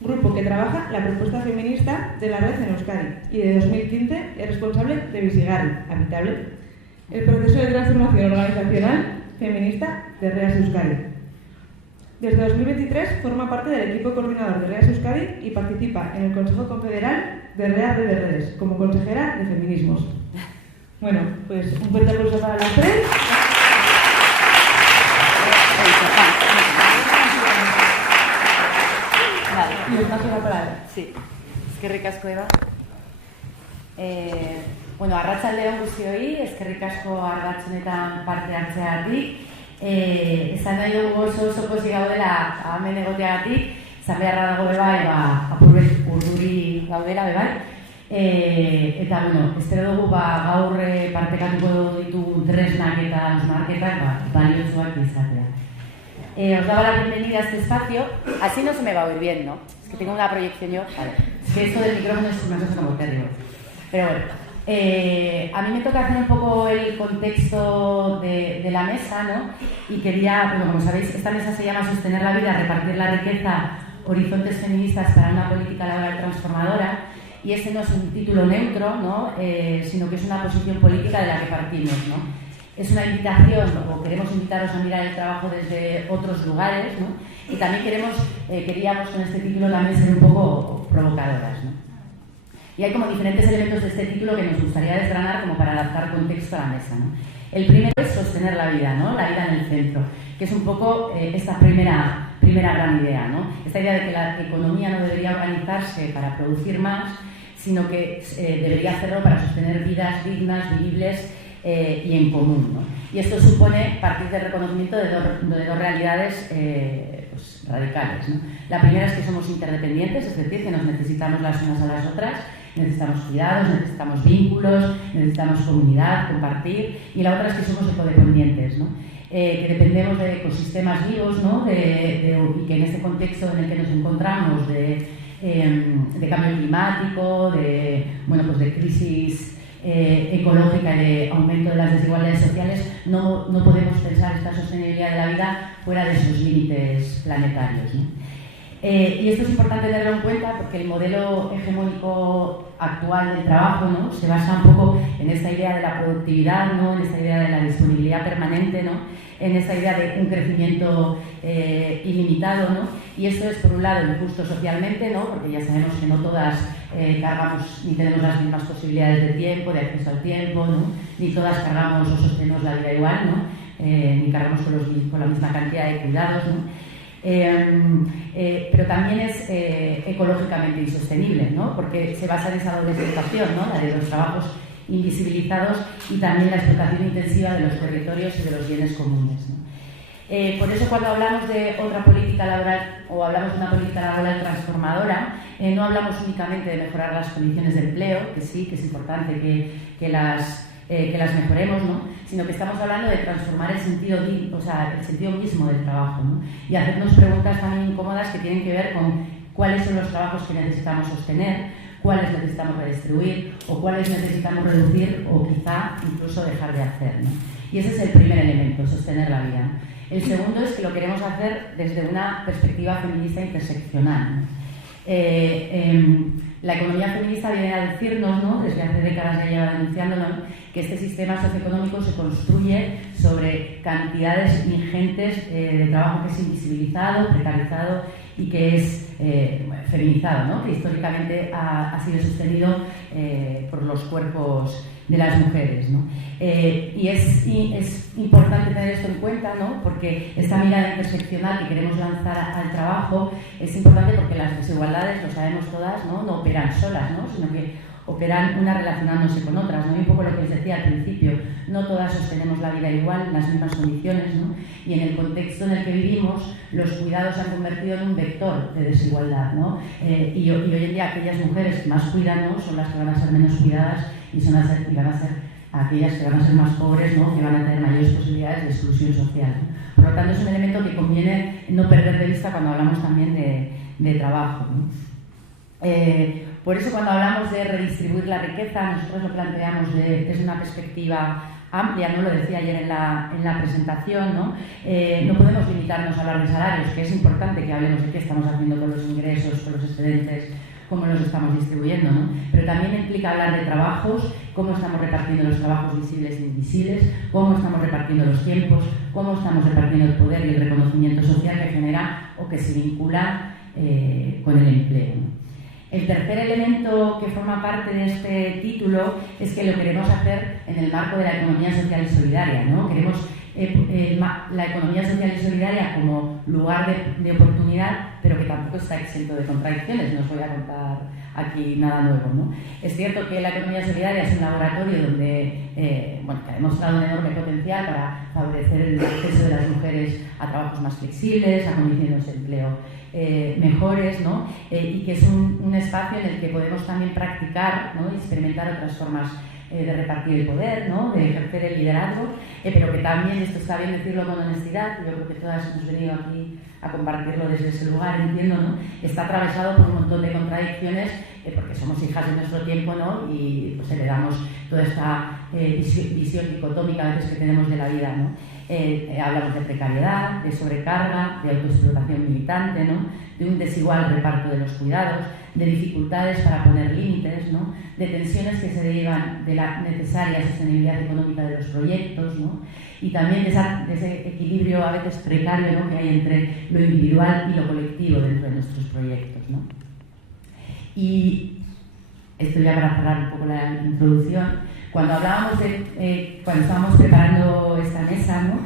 grupo que trabaja la propuesta feminista de la red en Euskadi y de 2015 es responsable de Bizigarri, Habitable, el proceso de transformación organizacional feminista de REAS Euskadi. Desde 2023 forma parte del equipo coordinador de REAS Euskadi y participa en el Consejo Confederal de REAS Red de Redes como consejera de feminismos. Bueno, pues un fuerte aplauso para las tres. Y os paso la palabra. Sí, eskerrik asko, Eva. Bueno, arratsaldeon guztioi, eskerrik asko ardatz honetan parte hartzeagatik. Esan nahi dugu oso pozik gaudela hemen egoteagatik, esan beharra dago bebai, apurbet urduri gaudela bebai. Eta, bueno, espero dugu gaur partekatuko ditugu tresnak eta hausnarketak baliotsuak izatea. Os daba la bienvenida a este espacio. Así no se me va a oír bien, ¿no? Es que tengo una proyección yo. Vale. Es que esto del micrófono es una cosa como terrible. Pero bueno, a mí me toca hacer un poco el contexto de la mesa, ¿no? Y quería, bueno, como sabéis, esta mesa se llama Sostener la vida, repartir la riqueza, horizontes feministas para una política laboral transformadora. Y este no es un título neutro, ¿no? Sino que es una posición política de la que partimos, ¿no? Es una invitación, o queremos invitaros a mirar el trabajo desde otros lugares, ¿no? Y también queríamos con este título también ser un poco provocadoras, ¿no? Y hay como diferentes elementos de este título que nos gustaría desgranar como para adaptar contexto a la mesa, ¿no? El primero es sostener la vida, ¿no? La vida en el centro, que es un poco esta primera gran idea, ¿no? Esta idea de que la economía no debería organizarse para producir más, sino que debería hacerlo para sostener vidas dignas, vivibles y en común, ¿no? Y esto supone partir del reconocimiento de dos realidades pues, radicales, ¿no? La primera es que somos interdependientes, es decir, que nos necesitamos las unas a las otras, necesitamos cuidados, necesitamos vínculos, necesitamos comunidad, compartir, y la otra es que somos ecodependientes, ¿no? Que dependemos de ecosistemas vivos, ¿no? Y que en este contexto en el que nos encontramos de cambio climático, de crisis ecológica y de aumento de las desigualdades sociales, no podemos pensar esta sostenibilidad de la vida fuera de esos límites planetarios, ¿no? Y esto es importante tenerlo en cuenta porque el modelo hegemónico actual del trabajo, ¿no? Se basa un poco en esta idea de la productividad, ¿no? En esta idea de la disponibilidad permanente, ¿no? En esta idea de un crecimiento ilimitado, ¿no? Y esto es, por un lado, injusto socialmente, ¿no? Porque ya sabemos que no todas cargamos ni tenemos las mismas posibilidades de tiempo, de acceso al tiempo, ¿no? Ni todas cargamos o sostenemos la vida igual, ¿no? Ni cargamos con la misma cantidad de cuidados, ¿no? Pero también es ecológicamente insostenible, ¿no? Porque se basa en esa doble explotación, ¿no? La de los trabajos invisibilizados y también la explotación intensiva de los territorios y de los bienes comunes, ¿no? Por eso cuando hablamos de otra política laboral o hablamos de una política laboral transformadora, no hablamos únicamente de mejorar las condiciones de empleo, que sí, que es importante que las mejoremos, ¿no? Sino que estamos hablando de transformar el sentido mismo del trabajo, ¿no? Y hacernos preguntas también incómodas que tienen que ver con cuáles son los trabajos que necesitamos sostener, cuáles necesitamos redistribuir o cuáles necesitamos reducir o quizá incluso dejar de hacer, ¿no? Y ese es el primer elemento, sostener la vida, ¿no? El segundo es que lo queremos hacer desde una perspectiva feminista interseccional, ¿no? La economía feminista viene a decirnos, ¿no? Desde hace décadas ya lleva denunciándolo, que este sistema socioeconómico se construye sobre cantidades ingentes de trabajo que es invisibilizado, precarizado y que es feminizado, ¿no? Que históricamente ha sido sostenido por los cuerpos de las mujeres, ¿no? Y es importante tener esto en cuenta, ¿no? Porque esta mirada interseccional que queremos lanzar al trabajo es importante porque las desigualdades, lo sabemos todas, ¿no? No operan solas, ¿no? Sino que operan unas relacionándose con otras, ¿no? Y un poco lo que os decía al principio, no todas sostenemos la vida igual, en las mismas condiciones, ¿no? Y en el contexto en el que vivimos, los cuidados se han convertido en un vector de desigualdad, ¿no? Y hoy en día aquellas mujeres que más cuidan, ¿no? Son las que van a ser menos cuidadas y van a ser aquellas que van a ser más pobres, ¿no? Que van a tener mayores posibilidades de exclusión social, ¿no? Por lo tanto, es un elemento que conviene no perder de vista cuando hablamos también de trabajo, ¿no? Por eso, cuando hablamos de redistribuir la riqueza, nosotros lo planteamos desde una perspectiva amplia, ¿no? Lo decía ayer en la presentación, ¿no? No podemos limitarnos a hablar de salarios, que es importante que hablemos de qué estamos haciendo con los ingresos, con los excedentes, cómo los estamos distribuyendo, ¿no? Pero también implica hablar de trabajos, cómo estamos repartiendo los trabajos visibles e invisibles, cómo estamos repartiendo los tiempos, cómo estamos repartiendo el poder y el reconocimiento social que genera o que se vincula con el empleo, ¿no? El tercer elemento que forma parte de este título es que lo queremos hacer en el marco de la economía social y solidaria, ¿no? Queremos la economía social y solidaria como lugar de oportunidad, pero que tampoco está exento de contradicciones. No os voy a contar aquí nada nuevo, ¿no? Es cierto que la economía solidaria es un laboratorio donde que ha demostrado un enorme potencial para favorecer el acceso de las mujeres a trabajos más flexibles, a condiciones de empleo mejores, ¿no? Y que es un espacio en el que podemos también practicar, ¿no? Y experimentar otras formas de repartir el poder, ¿no? De ejercer el liderazgo, pero que también, esto está bien decirlo con honestidad, yo creo que todas hemos venido aquí a compartirlo desde ese lugar, entiendo, ¿no? Está atravesado por un montón de contradicciones, porque somos hijas de nuestro tiempo, ¿no? Y pues heredamos toda esta visión dicotómica a veces que tenemos de la vida, ¿no? Hablamos de precariedad, de sobrecarga, de autoexplotación militante, ¿no? De un desigual reparto de los cuidados, de dificultades para poner límites, ¿no? De tensiones que se derivan de la necesaria sostenibilidad económica de los proyectos, ¿no? Y también de ese equilibrio a veces precario, ¿no? Que hay entre lo individual y lo colectivo dentro de nuestros proyectos, ¿no? Y esto ya para cerrar un poco la introducción, cuando estábamos preparando esta mesa, ¿no?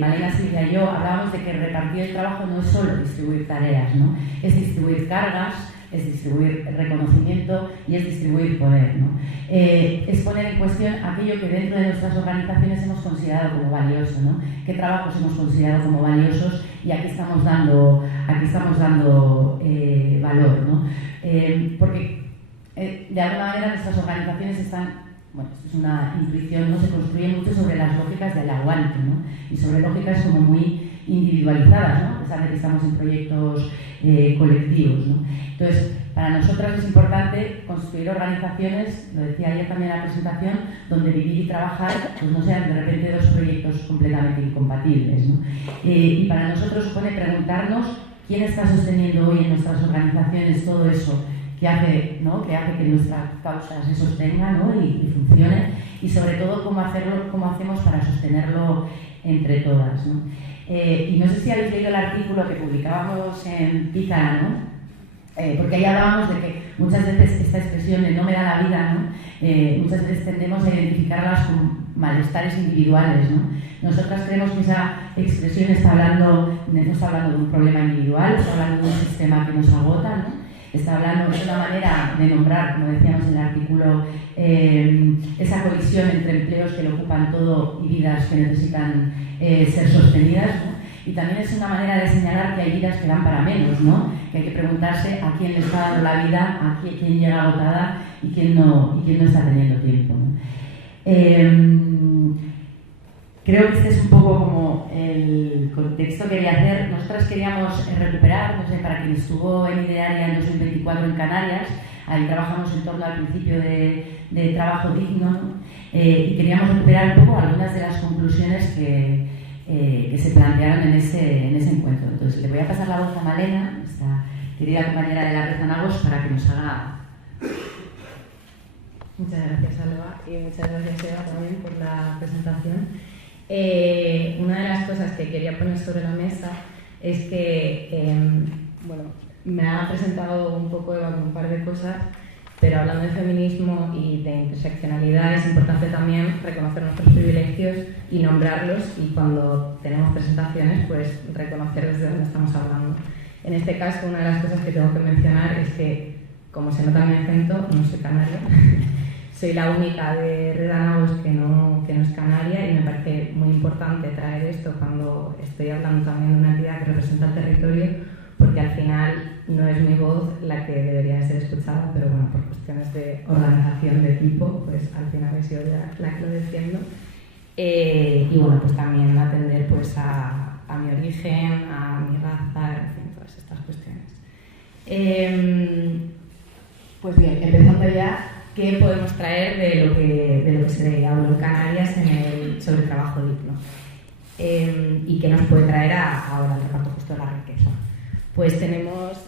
Malena, Silvia y yo hablábamos de que repartir el trabajo no es solo distribuir tareas, ¿no? Es distribuir cargas, es distribuir reconocimiento y es distribuir poder, ¿no? Es poner en cuestión aquello que dentro de nuestras organizaciones hemos considerado como valioso, ¿no? Qué trabajos hemos considerado como valiosos y aquí estamos dando valor, ¿no? Porque de alguna manera nuestras organizaciones están, bueno, esto es una intuición, ¿no? Se construye mucho sobre las lógicas del aguante, ¿no? Y sobre lógicas como muy individualizadas, ¿no? A pesar de que estamos en proyectos colectivos, ¿no? Entonces, para nosotras es importante construir organizaciones, lo decía ayer también en la presentación, donde vivir y trabajar pues no sean de repente dos proyectos completamente incompatibles, ¿no? Y para nosotros supone preguntarnos quién está sosteniendo hoy en nuestras organizaciones todo eso que hace, ¿no? que nuestra causa se sostenga, ¿no? y funcione, y sobre todo cómo hacemos para sostenerlo entre todas, ¿no? Y no sé si habéis leído el artículo que publicábamos en Pícara, ¿no? Porque ahí hablábamos de que muchas veces esta expresión de no me da la vida, ¿no? Muchas veces tendemos a identificarlas con malestares individuales, ¿no? Nosotras creemos que esa expresión no está hablando de un problema individual, está hablando de un sistema que nos agota, ¿no? Está hablando de una manera de nombrar, como decíamos en el artículo, esa colisión entre empleos que lo ocupan todo y vidas que necesitan ser sostenidas, ¿no? Y también es una manera de señalar que hay vidas que dan para menos, ¿no? Que hay que preguntarse a quién le está dando la vida, a quién llega agotada y quién no está teniendo tiempo, ¿no? Creo que este es un poco como el contexto que quería hacer. Nosotras queríamos recuperar, no sé, para quien estuvo en Idearia en 2024 en Canarias, ahí trabajamos en torno al principio de trabajo digno, ¿no? Y queríamos recuperar un poco algunas de las conclusiones que se plantearon en ese encuentro. Entonces, le voy a pasar la voz a Malena, nuestra querida compañera de la Red Zanagos, para que nos haga... Muchas gracias, Alba, y muchas gracias, Eva, también por la presentación. Una de las cosas que quería poner sobre la mesa es que, me ha presentado un poco Eva con un par de cosas, pero hablando de feminismo y de interseccionalidad es importante también reconocer nuestros privilegios y nombrarlos, y cuando tenemos presentaciones, pues reconocer desde dónde estamos hablando. En este caso, una de las cosas que tengo que mencionar es que, como se nota en mi acento, no soy canaria. Soy la única de Red Zanagos que no es canaria, y me parece muy importante traer esto cuando estoy hablando también de una entidad que representa el territorio, porque al final no es mi voz la que debería ser escuchada, pero bueno, por cuestiones de organización de tipo, pues al final he sido la que lo defiendo. Y bueno, pues también atender pues a mi origen, a mi raza, en fin, todas estas cuestiones. Pues bien, empezando ya, ¿qué podemos traer de lo que se habló en Canarias sobre trabajo digno? ¿Y qué nos puede traer ahora el reparto justo de la riqueza? Pues tenemos...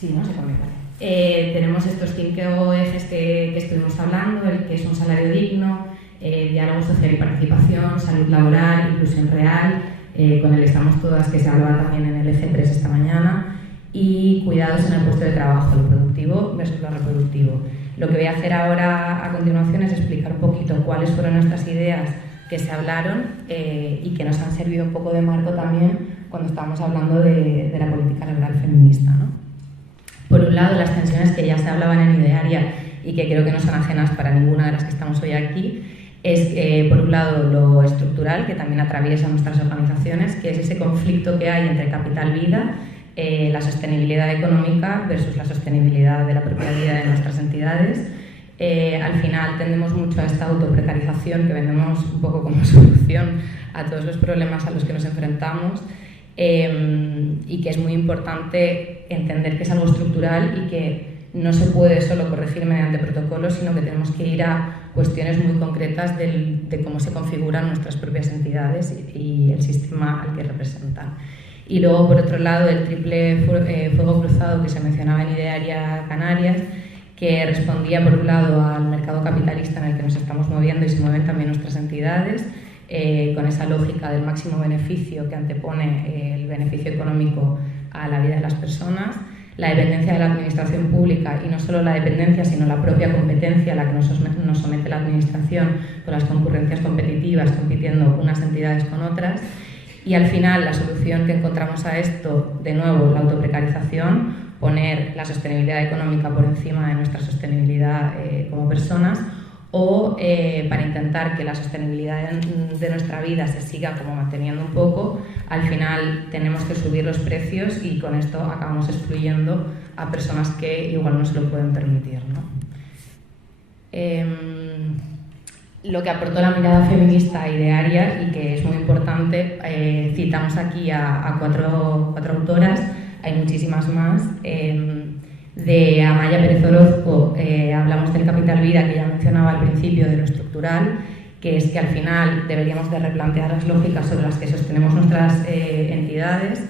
Sí, ¿no? Se comenta. Tenemos estos 5 ejes que estuvimos hablando, el que es un salario digno, diálogo social y participación, salud laboral, inclusión real, con el estamos todas, que se hablaba también en el eje 3 esta mañana, y cuidados en el puesto de trabajo, lo productivo versus lo reproductivo. Lo que voy a hacer ahora a continuación es explicar un poquito cuáles fueron nuestras ideas que se hablaron y que nos han servido un poco de marco también cuando estábamos hablando de la política laboral feminista, ¿no? Por un lado, las tensiones que ya se hablaban en Idearia y que creo que no son ajenas para ninguna de las que estamos hoy aquí, es por un lado lo estructural, que también atraviesa nuestras organizaciones, que es ese conflicto que hay entre capital-vida, la sostenibilidad económica versus la sostenibilidad de la propia vida de nuestras entidades. Al final tendemos mucho a esta autoprecarización que vendemos un poco como solución a todos los problemas a los que nos enfrentamos, y que es muy importante entender que es algo estructural y que no se puede solo corregir mediante protocolos, sino que tenemos que ir a cuestiones muy concretas de cómo se configuran nuestras propias entidades y el sistema al que representan. Y luego, por otro lado, el triple fuego cruzado que se mencionaba en Idearia Canarias, que respondía, por un lado, al mercado capitalista en el que nos estamos moviendo y se mueven también nuestras entidades, con esa lógica del máximo beneficio que antepone el beneficio económico a la vida de las personas, la dependencia de la administración pública, y no solo la dependencia, sino la propia competencia a la que nos somete la administración con las concurrencias competitivas, compitiendo unas entidades con otras. Y al final, la solución que encontramos a esto, de nuevo, la autoprecarización, poner la sostenibilidad económica por encima de nuestra sostenibilidad como personas, o para intentar que la sostenibilidad de nuestra vida se siga como manteniendo un poco, al final tenemos que subir los precios y con esto acabamos excluyendo a personas que igual no se lo pueden permitir, ¿no? Lo que aportó la mirada feminista Idearia y que es muy importante, citamos aquí a cuatro autoras, hay muchísimas más. De Amaya Pérez Orozco hablamos del capital vida, que ya mencionaba al principio, de lo estructural, que es que al final deberíamos de replantear las lógicas sobre las que sostenemos nuestras entidades,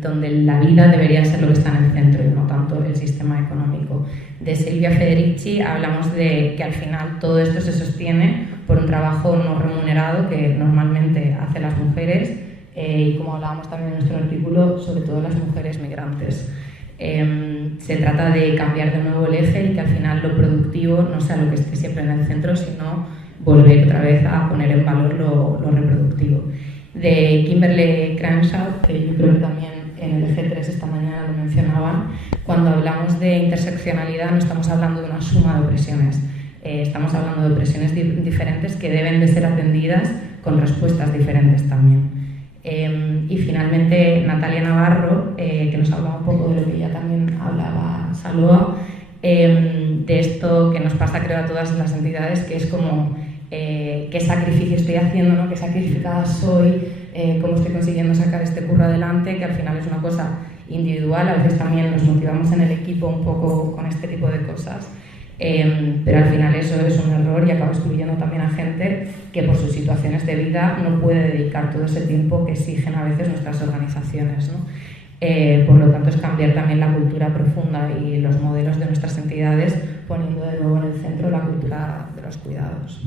donde la vida debería ser lo que está en el centro y no tanto el sistema económico. De Silvia Federici hablamos de que al final todo esto se sostiene por un trabajo no remunerado que normalmente hacen las mujeres, y como hablábamos también en nuestro artículo, sobre todo las mujeres migrantes. Se trata de cambiar de nuevo el eje y que al final lo productivo no sea lo que esté siempre en el centro, sino volver otra vez a poner en valor lo reproductivo. De Kimberly Crenshaw, que yo creo que también en el eje 3 esta mañana lo mencionaban, cuando hablamos de interseccionalidad no estamos hablando de una suma de opresiones, estamos hablando de opresiones diferentes que deben de ser atendidas con respuestas diferentes también. Y finalmente Natalia Navarro, que nos hablaba un poco de lo que ya también hablaba Saloa, de esto que nos pasa creo a todas las entidades, que es como qué sacrificio estoy haciendo, ¿no? Qué sacrificada soy, cómo estoy consiguiendo sacar este curro adelante, que al final es una cosa individual, a veces también nos motivamos en el equipo un poco con este tipo de cosas. Pero al final eso es un error y acaba excluyendo también a gente que por sus situaciones de vida no puede dedicar todo ese tiempo que exigen a veces nuestras organizaciones, ¿no? Por lo tanto es cambiar también la cultura profunda y los modelos de nuestras entidades, poniendo de nuevo en el centro la cultura de los cuidados.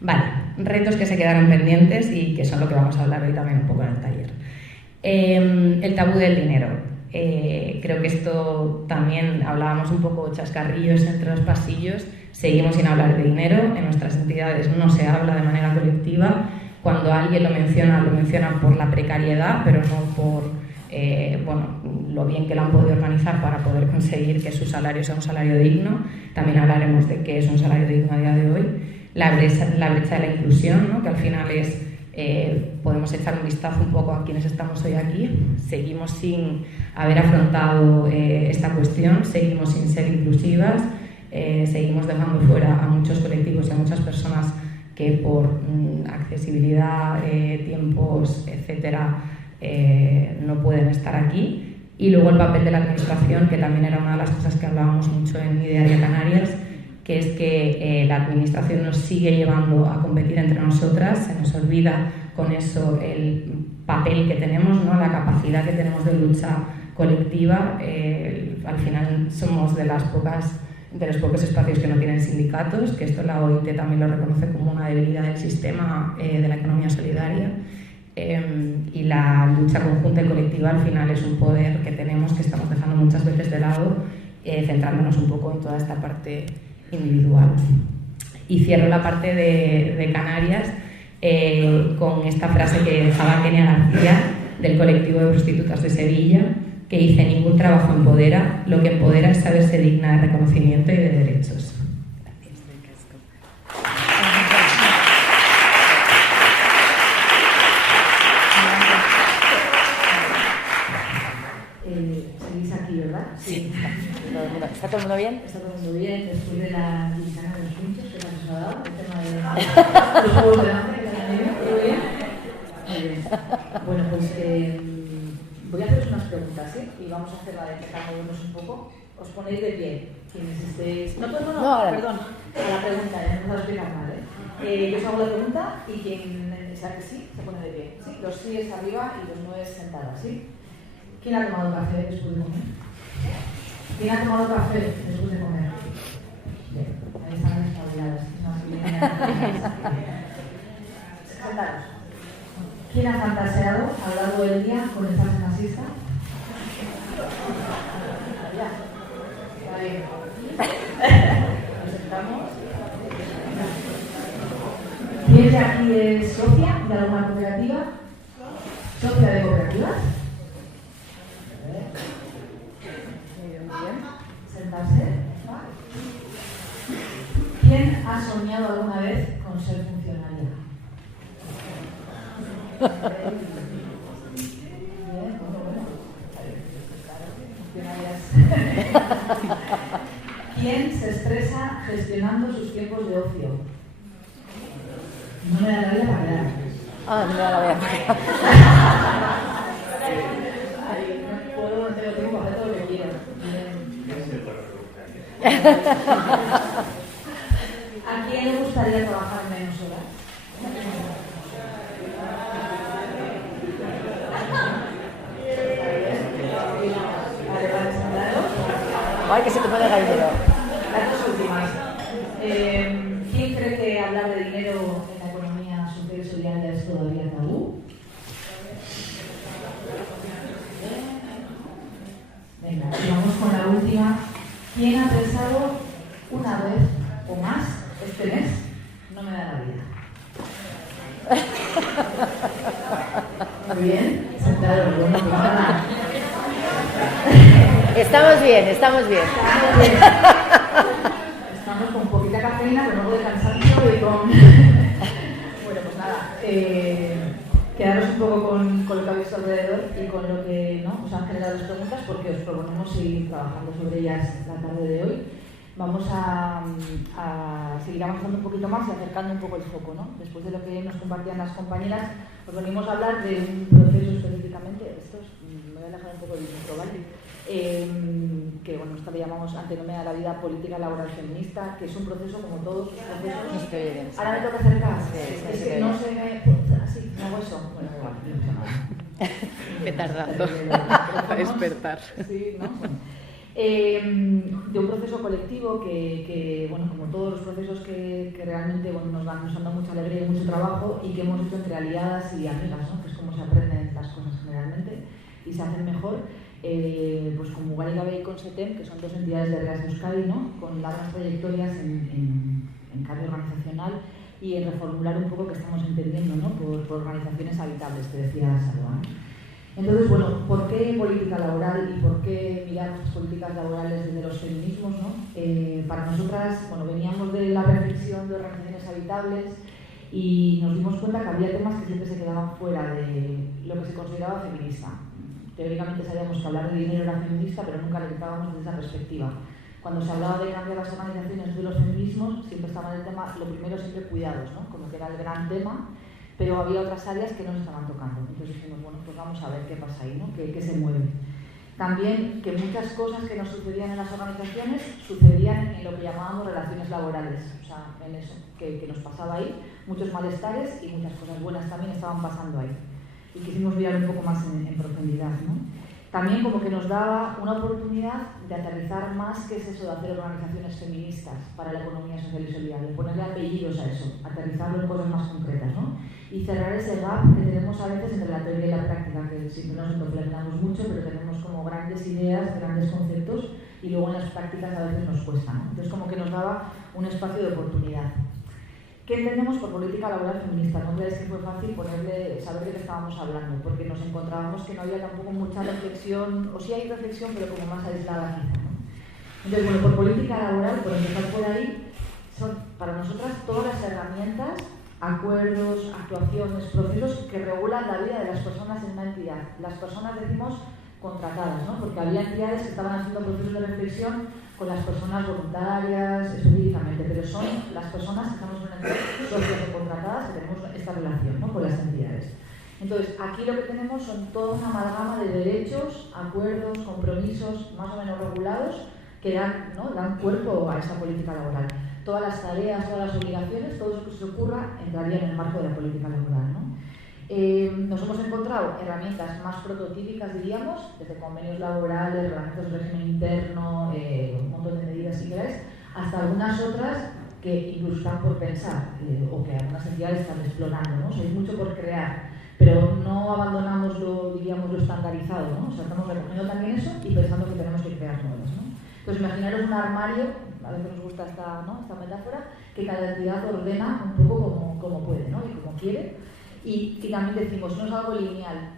Vale, retos que se quedaron pendientes y que son lo que vamos a hablar hoy también un poco en el taller. El tabú del dinero. Creo que esto también hablábamos un poco chascarrillos entre los pasillos. Seguimos sin hablar de dinero, en nuestras entidades no se habla de manera colectiva. Cuando alguien lo menciona por la precariedad, pero no por lo bien que lo han podido organizar para poder conseguir que su salario sea un salario digno. También hablaremos de qué es un salario digno a día de hoy. La brecha de la inclusión, ¿no? Que al final es... podemos echar un vistazo un poco a quienes estamos hoy aquí. Seguimos sin haber afrontado esta cuestión, seguimos sin ser inclusivas, seguimos dejando fuera a muchos colectivos y a muchas personas que por accesibilidad, tiempos, etcétera, no pueden estar aquí. Y luego el papel de la administración, que también era una de las cosas que hablábamos mucho en Idearia Canarias, que es que la administración nos sigue llevando a competir entre nosotras, se nos olvida con eso el papel que tenemos, ¿no? La capacidad que tenemos de lucha colectiva. Al final somos de los pocos espacios que no tienen sindicatos, que esto la OIT también lo reconoce como una debilidad del sistema de la economía solidaria. Y la lucha conjunta y colectiva al final es un poder que tenemos, que estamos dejando muchas veces de lado, centrándonos un poco en toda esta parte individual. Y cierro la parte de Canarias con esta frase que dejaba Kenia García del colectivo de prostitutas de Sevilla, que dice: ningún trabajo empodera, lo que empodera es saberse digna de reconocimiento y de derechos. Seguís aquí, ¿verdad? Sí. ¿Está todo el mundo bien? Está todo el mundo bien, después de la gincana de los pinchos que nos ha dado, el tema de los juegos de hambre que la tenido, ¿todo bien? Muy bien. Bueno, pues voy a haceros unas preguntas, ¿sí? Y vamos a hacer la de movernos un poco. Os ponéis de pie, quienes estéis... No, perdón, a la pregunta, ya no os lo explicar mal, ¿eh? Yo os hago la pregunta y quien sea que sí, se pone de pie, ¿sí? Los sí es arriba y los no es sentada, ¿sí? ¿Quién ha tomado café después de comer? ¿Quién ha tomado café después de comer? Bien, ahí están las habilidades. Sentaros. ¿Quién ha fantaseado a lo largo del día con estar en la siesta? Ya. Está bien. Nos sentamos. ¿Quién de aquí es socia de alguna cooperativa? ¿Socia de cooperativas? Muy bien. Sentarse. ¿Quién ha soñado alguna vez con ser funcionaria? Bien, bueno. ¿Quién se estresa gestionando sus tiempos de ocio? No me da la vida para quedar. Ah, no me da la vida. No tengo tiempo para hacer todo lo que quiero. ¿A quién le gustaría trabajar menos horas? Ay, que se te pone gallinero. Las dos últimas. ¿Quién cree que hablar de dinero en la economía social y solidaria es todavía tabú? Venga, y vamos con la última. ¿Quién ha pensado una vez o más este mes? No me da la vida. Muy bien, sentado, bueno, pues nada. Estamos bien, estamos bien. Estamos con poquita cafeína, pero luego de cansancio y con... Bueno, pues nada, quedaros un poco con lo que habéis visto alrededor y con lo que ¿no? os han generado las preguntas, porque os proponemos seguir trabajando sobre ellas la tarde de hoy. Vamos a seguir avanzando un poquito más y acercando un poco el foco, ¿no? Después de lo que nos compartían las compañeras, os venimos a hablar de un proceso específicamente, me voy a alejar un poco del micro, ¿vale? Que bueno, esto le llamamos Antinomia de la vida política laboral feminista, que es un proceso como todos los procesos. No estoy bien. Ahora me toca acercar. Sí, Es que no se me... Así, no hago eso. Bueno, igual. Me he tardado a despertar. Sí, ¿no? De un proceso colectivo que, bueno, como todos los procesos que realmente bueno, nos han dado mucha alegría y mucho trabajo y que hemos hecho entre aliadas y amigas, ¿no? Que es como se aprenden las cosas generalmente y se hacen mejor. Pues con Mugar y Gabe y con SETEM, que son dos entidades de REAS Euskadi, ¿no? Con largas trayectorias en cambio organizacional y en reformular un poco que estamos entendiendo, ¿no? por organizaciones habitables, que decía Salva, ¿no? Entonces, bueno, ¿por qué política laboral y por qué mirar nuestras políticas laborales desde los feminismos, ¿no? Para nosotras, bueno, veníamos de la reflexión de organizaciones habitables y nos dimos cuenta que había temas que siempre se quedaban fuera de lo que se consideraba feminista. Teóricamente sabíamos que hablar de dinero era feminista, pero nunca lo quitábamos desde esa perspectiva. Cuando se hablaba de cambiar las organizaciones de los feminismos, siempre estaba en el tema, lo primero siempre cuidados, ¿no? Como que era el gran tema, pero había otras áreas que no nos estaban tocando. Entonces dijimos, bueno, pues vamos a ver qué pasa ahí, ¿no? ¿Qué se mueve? También que muchas cosas que nos sucedían en las organizaciones sucedían en lo que llamábamos relaciones laborales, o sea, en eso que nos pasaba ahí, muchos malestares y muchas cosas buenas también estaban pasando ahí. Y quisimos mirar un poco más en profundidad, ¿no? también como que nos daba una oportunidad de aterrizar más que es eso de hacer organizaciones feministas para la economía social y solidaria, ponerle apellidos a eso, aterrizarlo en cosas más concretas, ¿no? Y cerrar ese gap que tenemos a veces entre la teoría y la práctica, que siempre nos complementamos mucho, pero tenemos como grandes ideas, grandes conceptos, y luego en las prácticas a veces nos cuesta, ¿no? Entonces como que nos daba un espacio de oportunidad. ¿Qué entendemos por política laboral feminista? No creáis que fue fácil saber de qué estábamos hablando, porque nos encontrábamos que no había tampoco mucha reflexión, o sí hay reflexión, pero como más aislada quizá, ¿no? Entonces, bueno, por política laboral, por empezar por ahí, son para nosotras todas las herramientas, acuerdos, actuaciones, procesos que regulan la vida de las personas en una entidad. Las personas, decimos, contratadas, ¿no? Porque había entidades que estaban haciendo procesos de reflexión con las personas voluntarias específicamente, pero son las personas que estamos en una entidad socias o contratadas que tenemos esta relación, ¿no?, con las entidades. Entonces, aquí lo que tenemos son toda una amalgama de derechos, acuerdos, compromisos más o menos regulados que dan cuerpo a esta política laboral. Todas las tareas, todas las obligaciones, todo eso que se ocurra entraría en el marco de la política laboral, ¿no? Nos hemos encontrado herramientas más prototípicas, diríamos, desde convenios laborales, reglamentos de régimen interno, un montón de medidas si queréis, hasta algunas otras que incluso están por pensar, o que algunas entidades están explorando, ¿no? O sea, hay mucho por crear, pero no abandonamos lo estandarizado, ¿no? O sea, estamos recogiendo también eso y pensando que tenemos que crear nuevas, ¿no? Entonces, imaginaros un armario, a veces nos gusta esta metáfora, que cada entidad ordena un poco como puede, ¿no?, y como quiere. Y también decimos, no es algo lineal,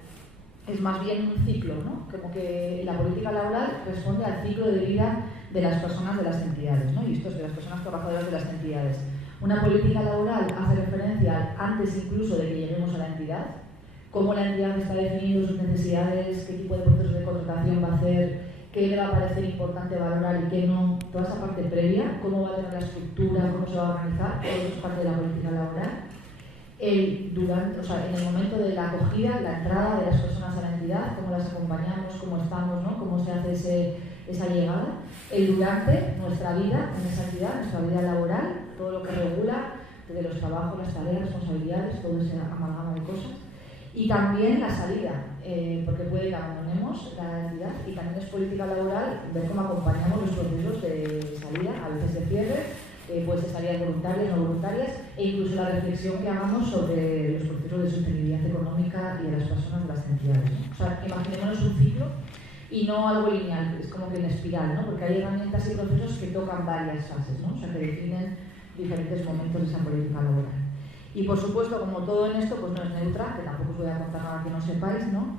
es más bien un ciclo, ¿no? Como que la política laboral responde al ciclo de vida de las personas de las entidades, ¿no? Y esto es de las personas trabajadoras de las entidades. Una política laboral hace referencia antes incluso de que lleguemos a la entidad, cómo la entidad está definiendo sus necesidades, qué tipo de procesos de contratación va a hacer, qué le va a parecer importante valorar y qué no, toda esa parte previa, cómo va a tener la estructura, cómo se va a organizar, todo eso es parte de la política laboral. En el momento de la acogida, la entrada de las personas a la entidad, cómo las acompañamos, cómo estamos, ¿no?, cómo se hace esa llegada. El durante, nuestra vida en esa entidad, nuestra vida laboral, todo lo que regula, desde los trabajos, las tareas, responsabilidades, todo ese amalgama de cosas. Y también la salida, porque puede que abandonemos la entidad, y también es política laboral ver cómo acompañamos los procesos de salida, a veces de cierre, puede ser salidas voluntarias, no voluntarias, e incluso la reflexión que hagamos sobre los procesos de sostenibilidad económica y de las personas de las entidades, ¿no? O sea, imaginémonos un ciclo y no algo lineal, es como que en espiral, ¿no? Porque hay herramientas y procesos que tocan varias fases, ¿no? O sea, que definen diferentes momentos de esa política laboral. Y por supuesto, como todo en esto, pues no es neutra, que tampoco os voy a contar nada que no sepáis, ¿no?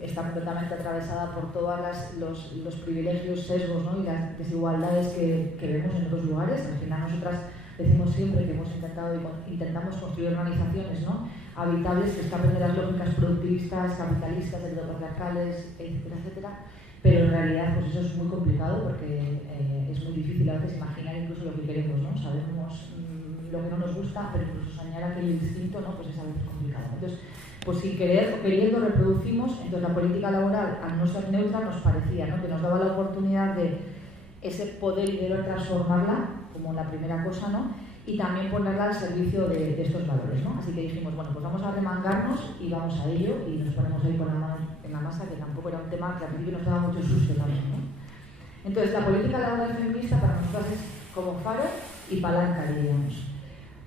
Está completamente atravesada por todos los privilegios, sesgos, ¿no?, y las desigualdades que vemos en otros lugares. Al final nosotras decimos siempre que hemos intentamos construir organizaciones, ¿no?, habitables que escapen de las lógicas productivistas, capitalistas, heteropatriarcales, etcétera, etcétera. Pero en realidad pues eso es muy complicado porque es muy difícil a veces imaginar incluso lo que queremos, ¿no? Sabemos lo que no nos gusta, pero incluso soñar aquel instinto, ¿no?, pues es a veces complicado. Entonces, pues sin querer o queriendo reproducimos, entonces la política laboral, al no ser neutra, nos parecía, ¿no?, que nos daba la oportunidad de ese poder y de transformarla, como la primera cosa, ¿no?, y también ponerla al servicio de estos valores, ¿no? Así que dijimos, bueno, pues vamos a remangarnos y vamos a ello, y nos ponemos ahí con la mano en la masa, que tampoco era un tema que al principio nos daba mucho susto también, ¿no? Entonces, la política laboral feminista para nosotros es como faro y palanca, diríamos.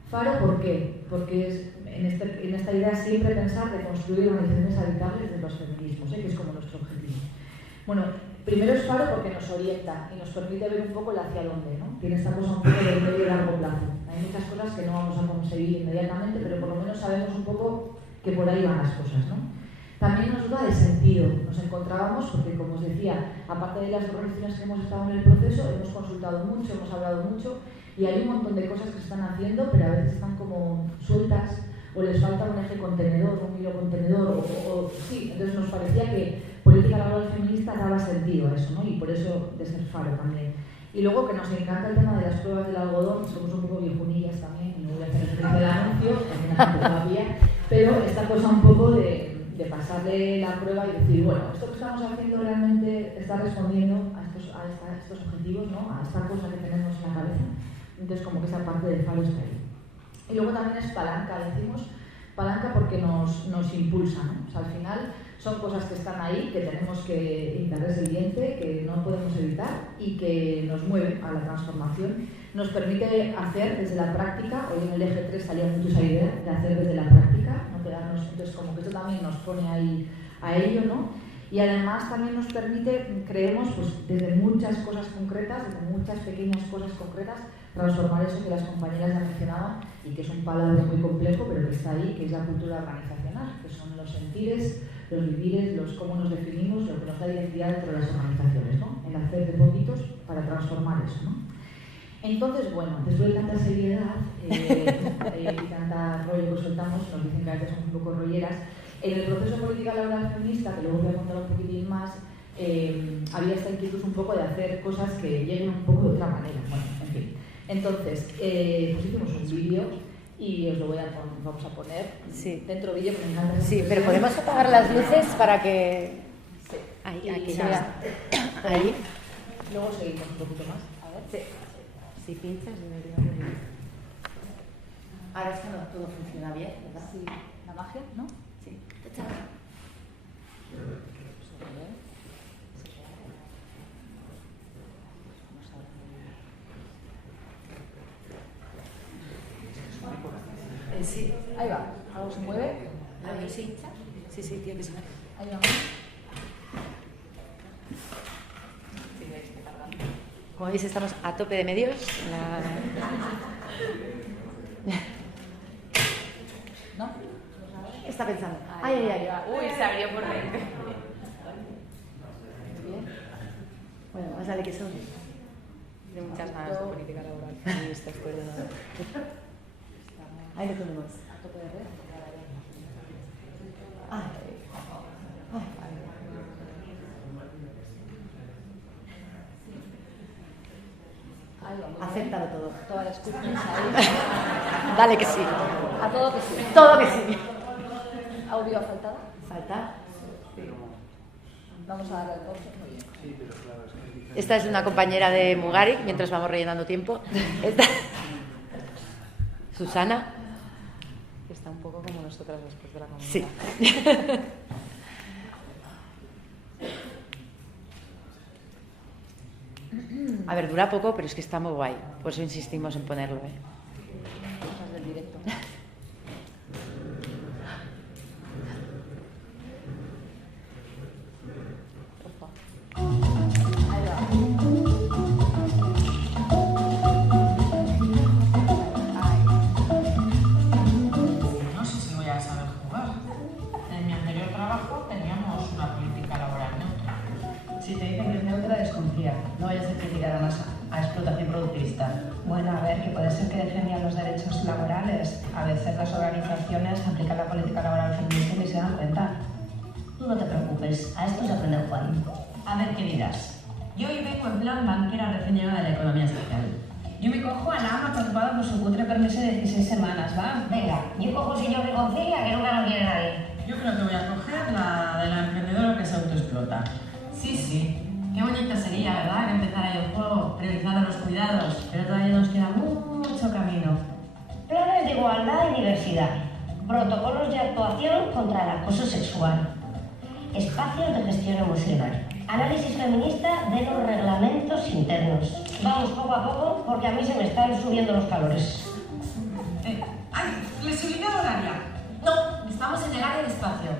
Faro, ¿por qué? Porque es en esta idea siempre pensar de construir organizaciones habitables de los feminismos, que es como nuestro objetivo. Bueno, primero es faro porque nos orienta y nos permite ver un poco el hacia dónde, ¿no? Tiene esta cosa un poco de medio y largo plazo. Hay muchas cosas que no vamos a conseguir inmediatamente, pero por lo menos sabemos un poco que por ahí van las cosas, ¿no? También nos da de sentido. Nos encontrábamos, porque como os decía, aparte de las organizaciones que hemos estado en el proceso, hemos consultado mucho, hemos hablado mucho, y hay un montón de cosas que se están haciendo, pero a veces están como sueltas, o les falta un eje contenedor, un hilo contenedor, sí. Entonces nos parecía que política laboral feminista daba sentido a eso, ¿no? Y por eso de ser faro también. Y luego que nos encanta el tema de las pruebas del algodón, somos un poco viejunillas también, y no voy a hacer referencia del anuncio, también todavía, pero esta cosa un poco de pasarle la prueba y decir, bueno, esto que estamos haciendo realmente está respondiendo a estos objetivos, ¿no?, a esta cosa que tenemos en la cabeza. Entonces, como que esa parte del faro está ahí. Y luego también es palanca, decimos palanca porque nos impulsa, ¿no? O sea, al final Son cosas que están ahí, que tenemos que darles el diente, que no podemos evitar y que nos mueven a la transformación. Nos permite hacer desde la práctica, hoy en el eje 3 salía mucho esa idea de hacer desde la práctica, no quedarnos, entonces como que esto también nos pone ahí a ello, ¿no? Y además también nos permite, creemos, pues desde muchas cosas concretas, desde muchas pequeñas cosas concretas, transformar eso que las compañeras ya mencionaban y que es un palabra muy complejo, pero que está ahí, que es la cultura organizacional, que son los sentires, los vivires, los cómo nos definimos, lo que nos da identidad dentro de las organizaciones, ¿no? El hacer de poquitos para transformar eso, ¿no? Entonces, bueno, después de tanta seriedad y tanta rollo que soltamos, nos dicen que a veces somos un poco rolleras. En el proceso política laboral feminista, que luego voy a contar un poquitín más, había esta inquietud un poco de hacer cosas que lleguen un poco de otra manera. Bueno, en fin. Entonces, pues hicimos un vídeo y os lo vamos a poner. Sí. Dentro vídeo, que me encanta. Sí, pero podemos apagar las luces para que... Sí. Ahí, aquí se vea. Ahí. Luego seguimos un poquito más. A ver. Sí. Si pinchas, debería venir. Ahora es cuando todo funciona bien, ¿verdad? Sí. La magia, ¿no? Sí. Sí. Ahí va. ¿Algo se mueve? Ahí sí. Sí, sí, tiene que ser. Ahí va. Como veis, estamos a tope de medios. ¿No? Está pensando. Ay, ay, ay. Uy, se abrió por dentro. Bueno, más vale que son. De muchas ganas de política laboral feminista, pues de nada. Ahí lo tenemos. A tope de red. Ay. Ay. Ahí va. Acéptalo todo. Todas las escuchas ahí. Dale que sí. A todo que sí. Todo que sí. ¿Audio ha faltado? Falta. Vamos a darle el corte. Muy bien. Esta es una compañera de Mugari, mientras vamos rellenando tiempo. Esta... Susana. Está un poco como nosotras después de la comunidad. Sí. A ver, dura poco, pero es que está muy guay. Por eso insistimos en ponerlo, ¿eh? Cosas del directo. Ahí va. No sé si voy a saber jugar. En mi anterior trabajo teníamos una política laboral neutra. Si te dicen que es neutra, desconfía. No vayas a criticar a explotación productivista. Bueno, a ver, que puede ser que defendían los derechos laborales. A veces las organizaciones aplican la política laboral feminista y ni se dan cuenta. Tú no te preocupes, a esto se aprende a jugar. A ver, ¿qué dirás? Yo hoy vengo en plan banquera recién llegada de la economía social. Yo me cojo a la ama preocupada por su cutre permiso de 16 semanas, ¿va? Venga, yo cojo señor de Concilia, que nunca nos quiere nadie. Yo creo que voy a coger la de la emprendedora que se autoexplota. Sí, sí. Qué bonita sería, ¿verdad? Que empezara yo el juego priorizando los cuidados. Pero todavía nos queda mucho camino. Planes de igualdad y diversidad. Protocolos de actuación contra el acoso sexual. Espacios de gestión emocional. Análisis feminista de los reglamentos internos. Vamos poco a poco porque a mí se me están subiendo los calores. ¡Ay! ¡Flexibilidad horaria! No, estamos en el área de espacio.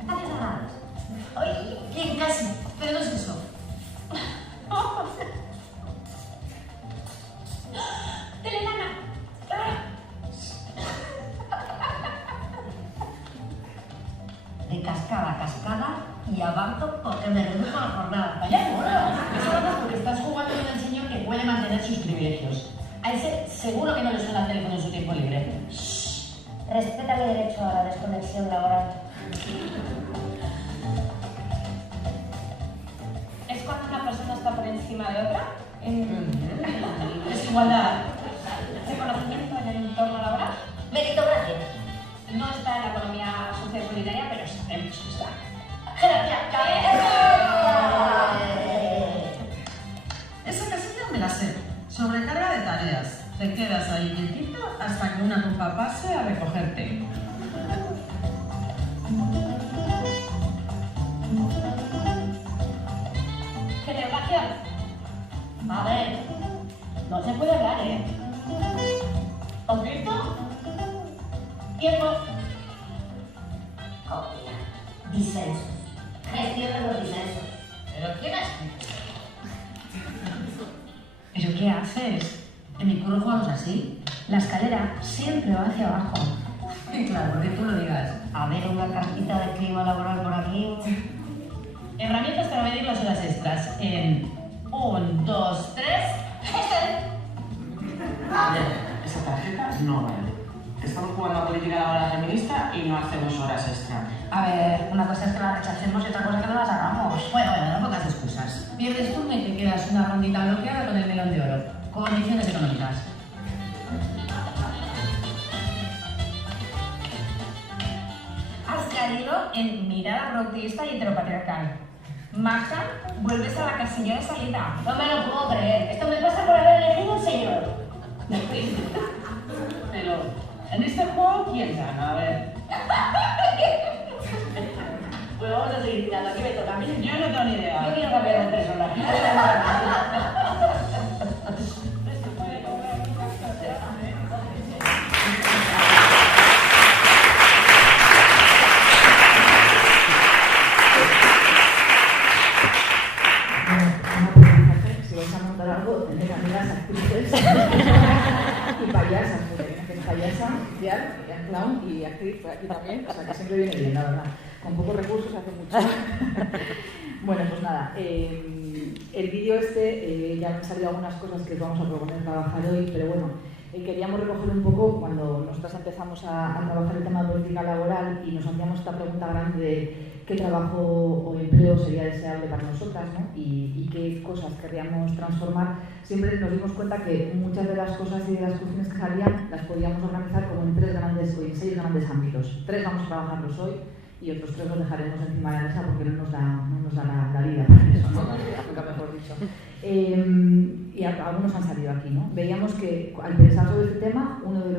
¿Estás cerradas? ¡Ay! Bien, casi. Pero no es eso. ¡Telelana! De cascada a cascada y avanzo porque me redujo la jornada. ¡Vaya mola! Eso lo haces porque estás jugando con el señor que puede mantener sus privilegios. A ese seguro que no le suena el teléfono en su tiempo libre. Respeta mi derecho a la desconexión laboral. ¿Es cuando una persona está por encima de otra? Desigualdad. ¿Reconocimiento en el entorno laboral? Meritocracia. No está en la economía social y solidaria, pero sabemos que está. Esa casilla me la sé. Sobrecarga de tareas. Te quedas ahí quietito hasta que una copa pase a recogerte. Celebración. A ver, no se puede hablar, ¿eh? ¿Conflicto? Tiempo. Copia. Disensos. Gestión de los disensos. ¿Pero quién ha escrito? ¿Pero qué haces? En mi curro jugamos así. La escalera siempre va hacia abajo. Claro, porque tú lo digas. A ver, una cartita de clima laboral por aquí. Herramientas para medir las horas extras en 1, 2, 3. A ver, esa tarjeta no vale. Estamos jugando a política laboral feminista y no hacemos horas extra. A ver, una cosa es que la rechacemos y otra cosa es que no las hagamos. Bueno, no pongas excusas. Pierdes turno y te quedas una rondita bloqueada con el melón de oro. Condiciones económicas. Has caído en mirada productivista y heteropatriarcal. Maja, vuelves a la casilla de salida. No me lo puedo creer. Esto me pasa por haber elegido un señor. Pero, en este juego, ¿quién gana? A ver. Pues vamos a seguir tirando. Aquí me toca a mí. Yo no tengo ni idea. Yo quiero cambiar de personaje. Si vais a montar algo, tener amigas actrices y payasas, porque es payasa, social, clown y actriz por aquí también, o sea que siempre viene bien, la verdad. Con pocos recursos hace mucho. Bueno, pues nada, el vídeo ya han salido algunas cosas que os vamos a proponer trabajar hoy, pero bueno, queríamos recoger un poco cuando nosotras empezamos a trabajar el tema de política laboral y nos hacíamos esta pregunta grande de qué trabajo o empleo sería deseable para nosotras, ¿no? y qué cosas querríamos transformar. Siempre nos dimos cuenta que muchas de las cosas y de las cuestiones que salían las podíamos organizar como en 6 grandes ámbitos. 3 vamos a trabajarlos hoy y otros 3 los dejaremos encima de la mesa porque no nos da la vida para eso, ¿no? Nunca mejor dicho. Y algunos han salido aquí, ¿no? Veíamos que al pensar sobre este tema, una de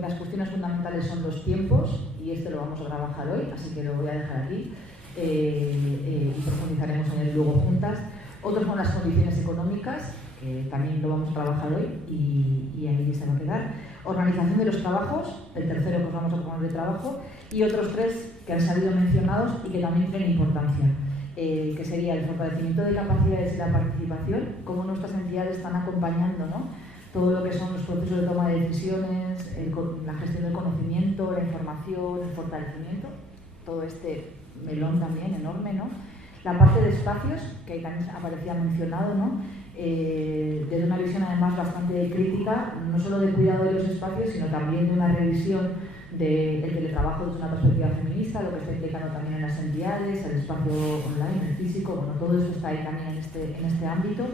las cuestiones fundamentales son los tiempos y lo vamos a trabajar hoy, así que lo voy a dejar aquí y profundizaremos en él luego juntas. Otros son las condiciones económicas, que también lo vamos a trabajar hoy y ahí se va a quedar. Organización de los trabajos, el tercero que os vamos a poner de trabajo, y otros 3 que han salido mencionados y que también tienen importancia, que sería el fortalecimiento de capacidades y la participación, cómo nuestras entidades están acompañando, ¿no? Todo lo que son los procesos de toma de decisiones, la gestión del conocimiento, la información, el fortalecimiento, todo este melón también enorme, ¿no? La parte de espacios, que ahí también aparecía mencionado, ¿no? Desde una visión además bastante crítica, no solo del cuidado de los espacios, sino también de una revisión del teletrabajo desde una perspectiva feminista, lo que está implicando también en las entidades, el espacio online, el físico, bueno, todo eso está ahí también en este ámbito.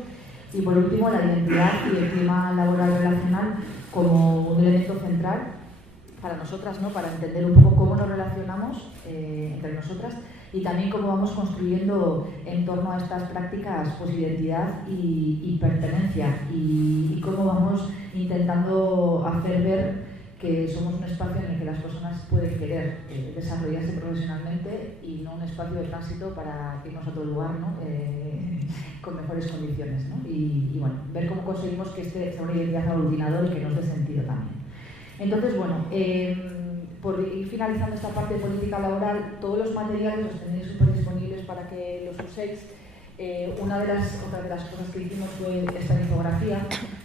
Y por último, la identidad y el clima laboral relacional como un elemento central para nosotras, ¿no? Para entender un poco cómo nos relacionamos entre nosotras y también cómo vamos construyendo en torno a estas prácticas pues, identidad y pertenencia y cómo vamos intentando hacer ver que somos un espacio en el que las personas pueden querer desarrollarse profesionalmente y no un espacio de tránsito para irnos a otro lugar, ¿no? Con mejores condiciones, ¿no? Y bueno, ver cómo conseguimos que sea una identidad aglutinadora y que nos dé sentido también. Entonces, bueno, por ir finalizando esta parte de política laboral, todos los materiales los tenéis súper disponibles para que los uséis. Otra de las cosas que hicimos fue esta infografía,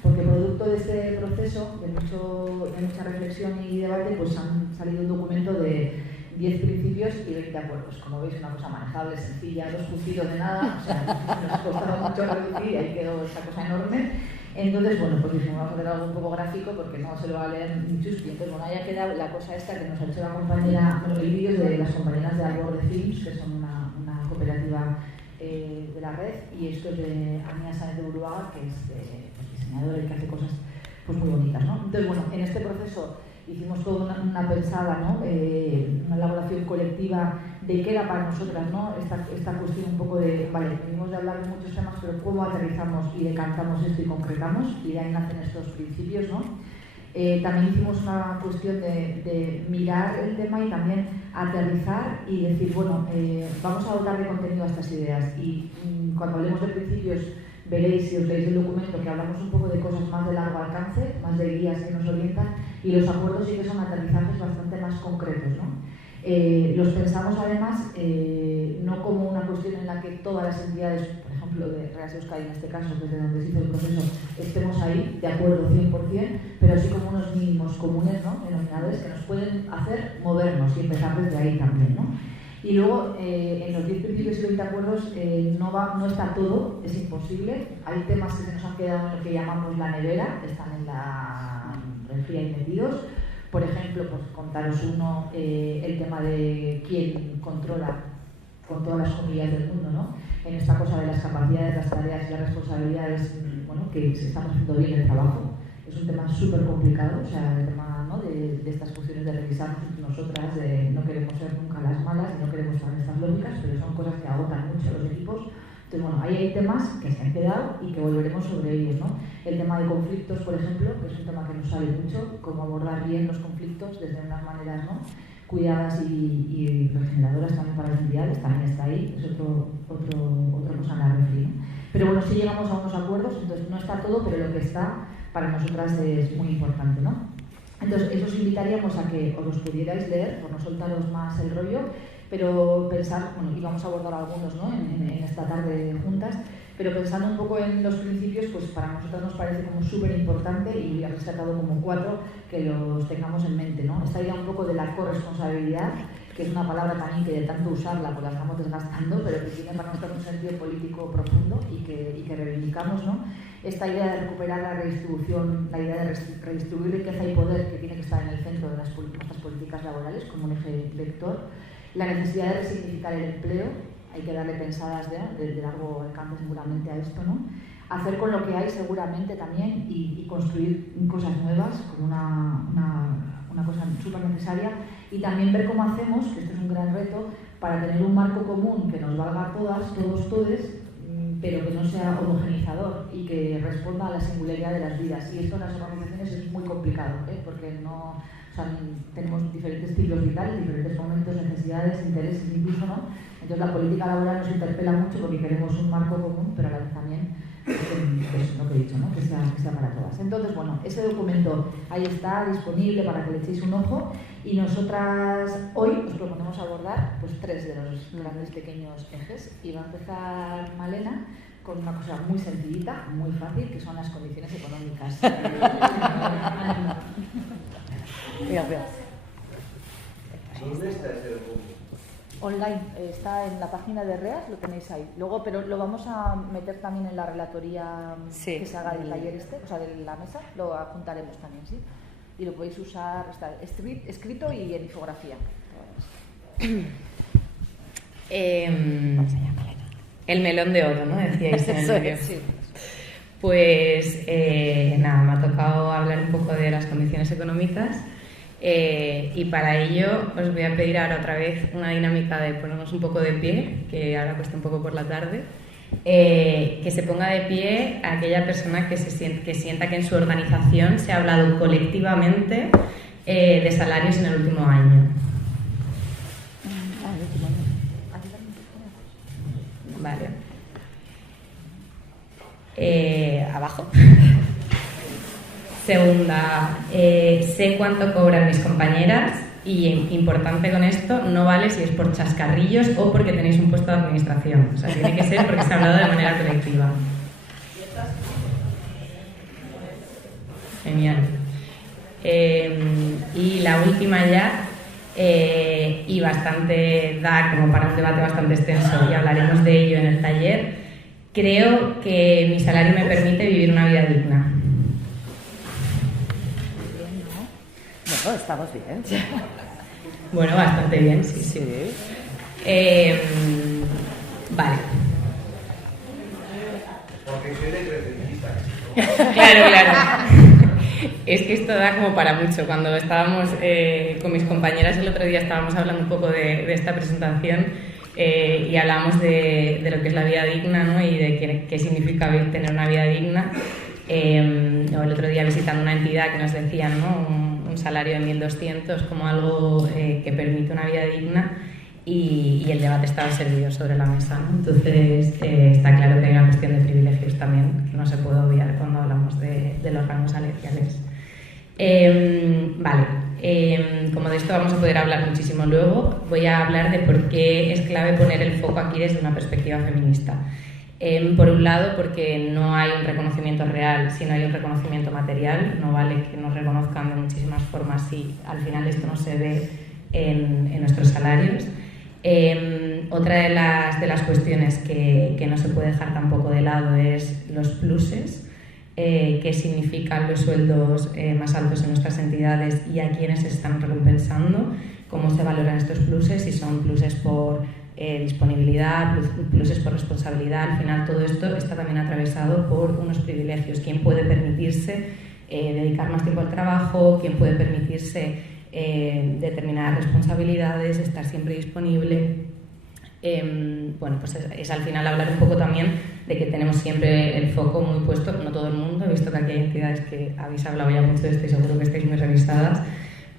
porque producto de este proceso, de mucha reflexión y debate, pues han salido un documento de 10 principios y 20 acuerdos. Como veis, una cosa manejable, sencilla, 2 puntitos de nada, o sea, nos ha costado mucho reducir y ahí quedó esta cosa enorme. Entonces, bueno, pues dijimos, vamos a hacer algo un poco gráfico porque no se lo va a leer ni Chuspi. Entonces, bueno, ahí ha quedado la cosa esta que nos ha hecho la compañera, bueno, el vídeo de las compañeras de Arbor de Films, que son una cooperativa de la red, y esto es de Ania Sáenz de Uruaga, que es diseñadora y que hace cosas pues, muy bonitas, ¿no? Entonces, bueno, en este proceso hicimos toda una pensada, ¿no? Una elaboración colectiva de qué era para nosotras, ¿no? Esta cuestión un poco de, vale, venimos de hablar de muchos temas, pero cómo aterrizamos y decantamos esto y concretamos, y de ahí nacen estos principios, ¿no? También hicimos una cuestión de mirar el tema y también aterrizar y decir, bueno, vamos a dotar de contenido a estas ideas. Y cuando hablemos de principios, veréis, si os leéis el documento, que hablamos un poco de cosas más de largo alcance, más de guías que nos orientan, y los acuerdos sí que son aterrizajes bastante más concretos, ¿no? Los pensamos además no como una cuestión en la que todas las entidades, por ejemplo de Reas Euskadi en este caso, desde donde se hizo el proceso, estemos ahí de acuerdo 100%, pero sí como unos mínimos comunes, ¿no? Denominadores que nos pueden hacer movernos y empezar desde ahí también, ¿no? Y luego en los 10 principios y 20 acuerdos no está todo, es imposible. Hay temas que se nos han quedado en lo que llamamos la nevera, están en la refri y metidos. Por ejemplo, pues contaros uno, el tema de quién controla, con todas las comillas del mundo, ¿no? En esta cosa de las capacidades, las tareas y las responsabilidades, bueno, que se estamos haciendo bien el trabajo. Es un tema súper complicado, o sea, el tema, ¿no? de estas cuestiones de revisarnos entre nosotras, de no queremos ser nunca las malas y no queremos estar en estas lógicas, pero son cosas que agotan mucho a los equipos. Entonces, bueno, ahí hay temas que se han quedado y que volveremos sobre ellos, ¿no? El tema de conflictos, por ejemplo, que es un tema que nos sale mucho, cómo abordar bien los conflictos desde unas maneras, ¿no? Cuidadas y regeneradoras también para las entidades, también está ahí, es otra cosa en la refri, ¿no? Pero bueno, sí llegamos a unos acuerdos, entonces no está todo, pero lo que está para nosotras es muy importante, ¿no? Entonces, eso os invitaríamos a que os los pudierais leer, por no soltaros más el rollo, pero pensar, bueno, y vamos a abordar algunos, ¿no? en esta tarde juntas, pero pensando un poco en los principios, pues para nosotros nos parece como súper importante y habéis sacado como 4 que los tengamos en mente, ¿no? Esta idea un poco de la corresponsabilidad, que es una palabra también que de tanto usarla pues la estamos desgastando, pero que tiene para nosotros un sentido político profundo y que reivindicamos, ¿no? Esta idea de recuperar la redistribución, la idea de redistribuir riqueza y poder que tiene que estar en el centro de nuestras políticas laborales como un eje vector, la necesidad de resignificar el empleo, hay que darle pensadas de largo alcance seguramente a esto, ¿no? Hacer con lo que hay seguramente también y construir cosas nuevas como una cosa súper necesaria, y también ver cómo hacemos, que este es un gran reto, para tener un marco común que nos valga a todas, todes, pero que no sea homogenizador y que responda a la singularidad de las vidas. Y esto en las organizaciones es muy complicado, porque no, o sea, tenemos diferentes ciclos vitales, diferentes momentos, necesidades, intereses incluso, ¿no? Entonces la política laboral nos interpela mucho porque queremos un marco común, pero a la vez también es lo que he dicho, ¿no? que sea para todas. Entonces, bueno, ese documento ahí está disponible para que le echéis un ojo, y nosotras hoy os proponemos abordar pues 3 de los grandes pequeños ejes, y va a empezar Malena con una cosa muy sencillita, muy fácil, que son las condiciones económicas. ¿Dónde está ese documento? Online, está en la página de REAS, lo tenéis ahí. Luego, pero lo vamos a meter también en la relatoría que se haga del taller o sea, de la mesa, lo apuntaremos también, ¿sí? Y lo podéis usar, está escrito y en infografía. El melón de oro, ¿no? Decíais en el vídeo. Sí. Pues nada, me ha tocado hablar un poco de las condiciones económicas. Y para ello os voy a pedir ahora otra vez una dinámica de ponernos un poco de pie, que ahora cuesta un poco por la tarde, que se ponga de pie aquella persona que sienta que en su organización se ha hablado colectivamente de salarios en el último año. Vale. Abajo. Segunda, sé cuánto cobran mis compañeras, y importante con esto, no vale si es por chascarrillos o porque tenéis un puesto de administración. O sea, tiene que ser porque se ha hablado de manera colectiva. Genial. Y la última ya, y bastante da como para un debate bastante extenso, y hablaremos de ello en el taller. Creo que mi salario me permite vivir una vida digna. Bueno, estamos bien. Bueno, bastante bien, sí. Vale. Porque soy de crecentistas. Claro. Es que esto da como para mucho. Cuando estábamos con mis compañeras el otro día, estábamos hablando un poco de esta presentación y hablábamos de lo que es la vida digna, ¿no? Y de qué significa tener una vida digna. O el otro día visitando una entidad que nos decían, ¿no? un salario de 1.200 como algo que permite una vida digna, y el debate estaba servido sobre la mesa, ¿no? Entonces está claro que hay una cuestión de privilegios también que no se puede obviar cuando hablamos de los rangos salariales. Como de esto vamos a poder hablar muchísimo luego, voy a hablar de por qué es clave poner el foco aquí desde una perspectiva feminista. Por un lado, porque no hay un reconocimiento real, sino hay un reconocimiento material. No vale que nos reconozcan de muchísimas formas si al final esto no se ve en nuestros salarios. Otra de las cuestiones que no se puede dejar tampoco de lado es los pluses, qué significan los sueldos más altos en nuestras entidades y a quiénes se están recompensando, cómo se valoran estos pluses, si son pluses por disponibilidad, pluses por responsabilidad. Al final todo esto está también atravesado por unos privilegios. ¿Quién puede permitirse dedicar más tiempo al trabajo? ¿Quién puede permitirse determinadas responsabilidades, estar siempre disponible? Pues es al final hablar un poco también de que tenemos siempre el foco muy puesto, no todo el mundo, he visto que aquí hay entidades que habéis hablado ya mucho de esto y seguro que estáis muy revisadas,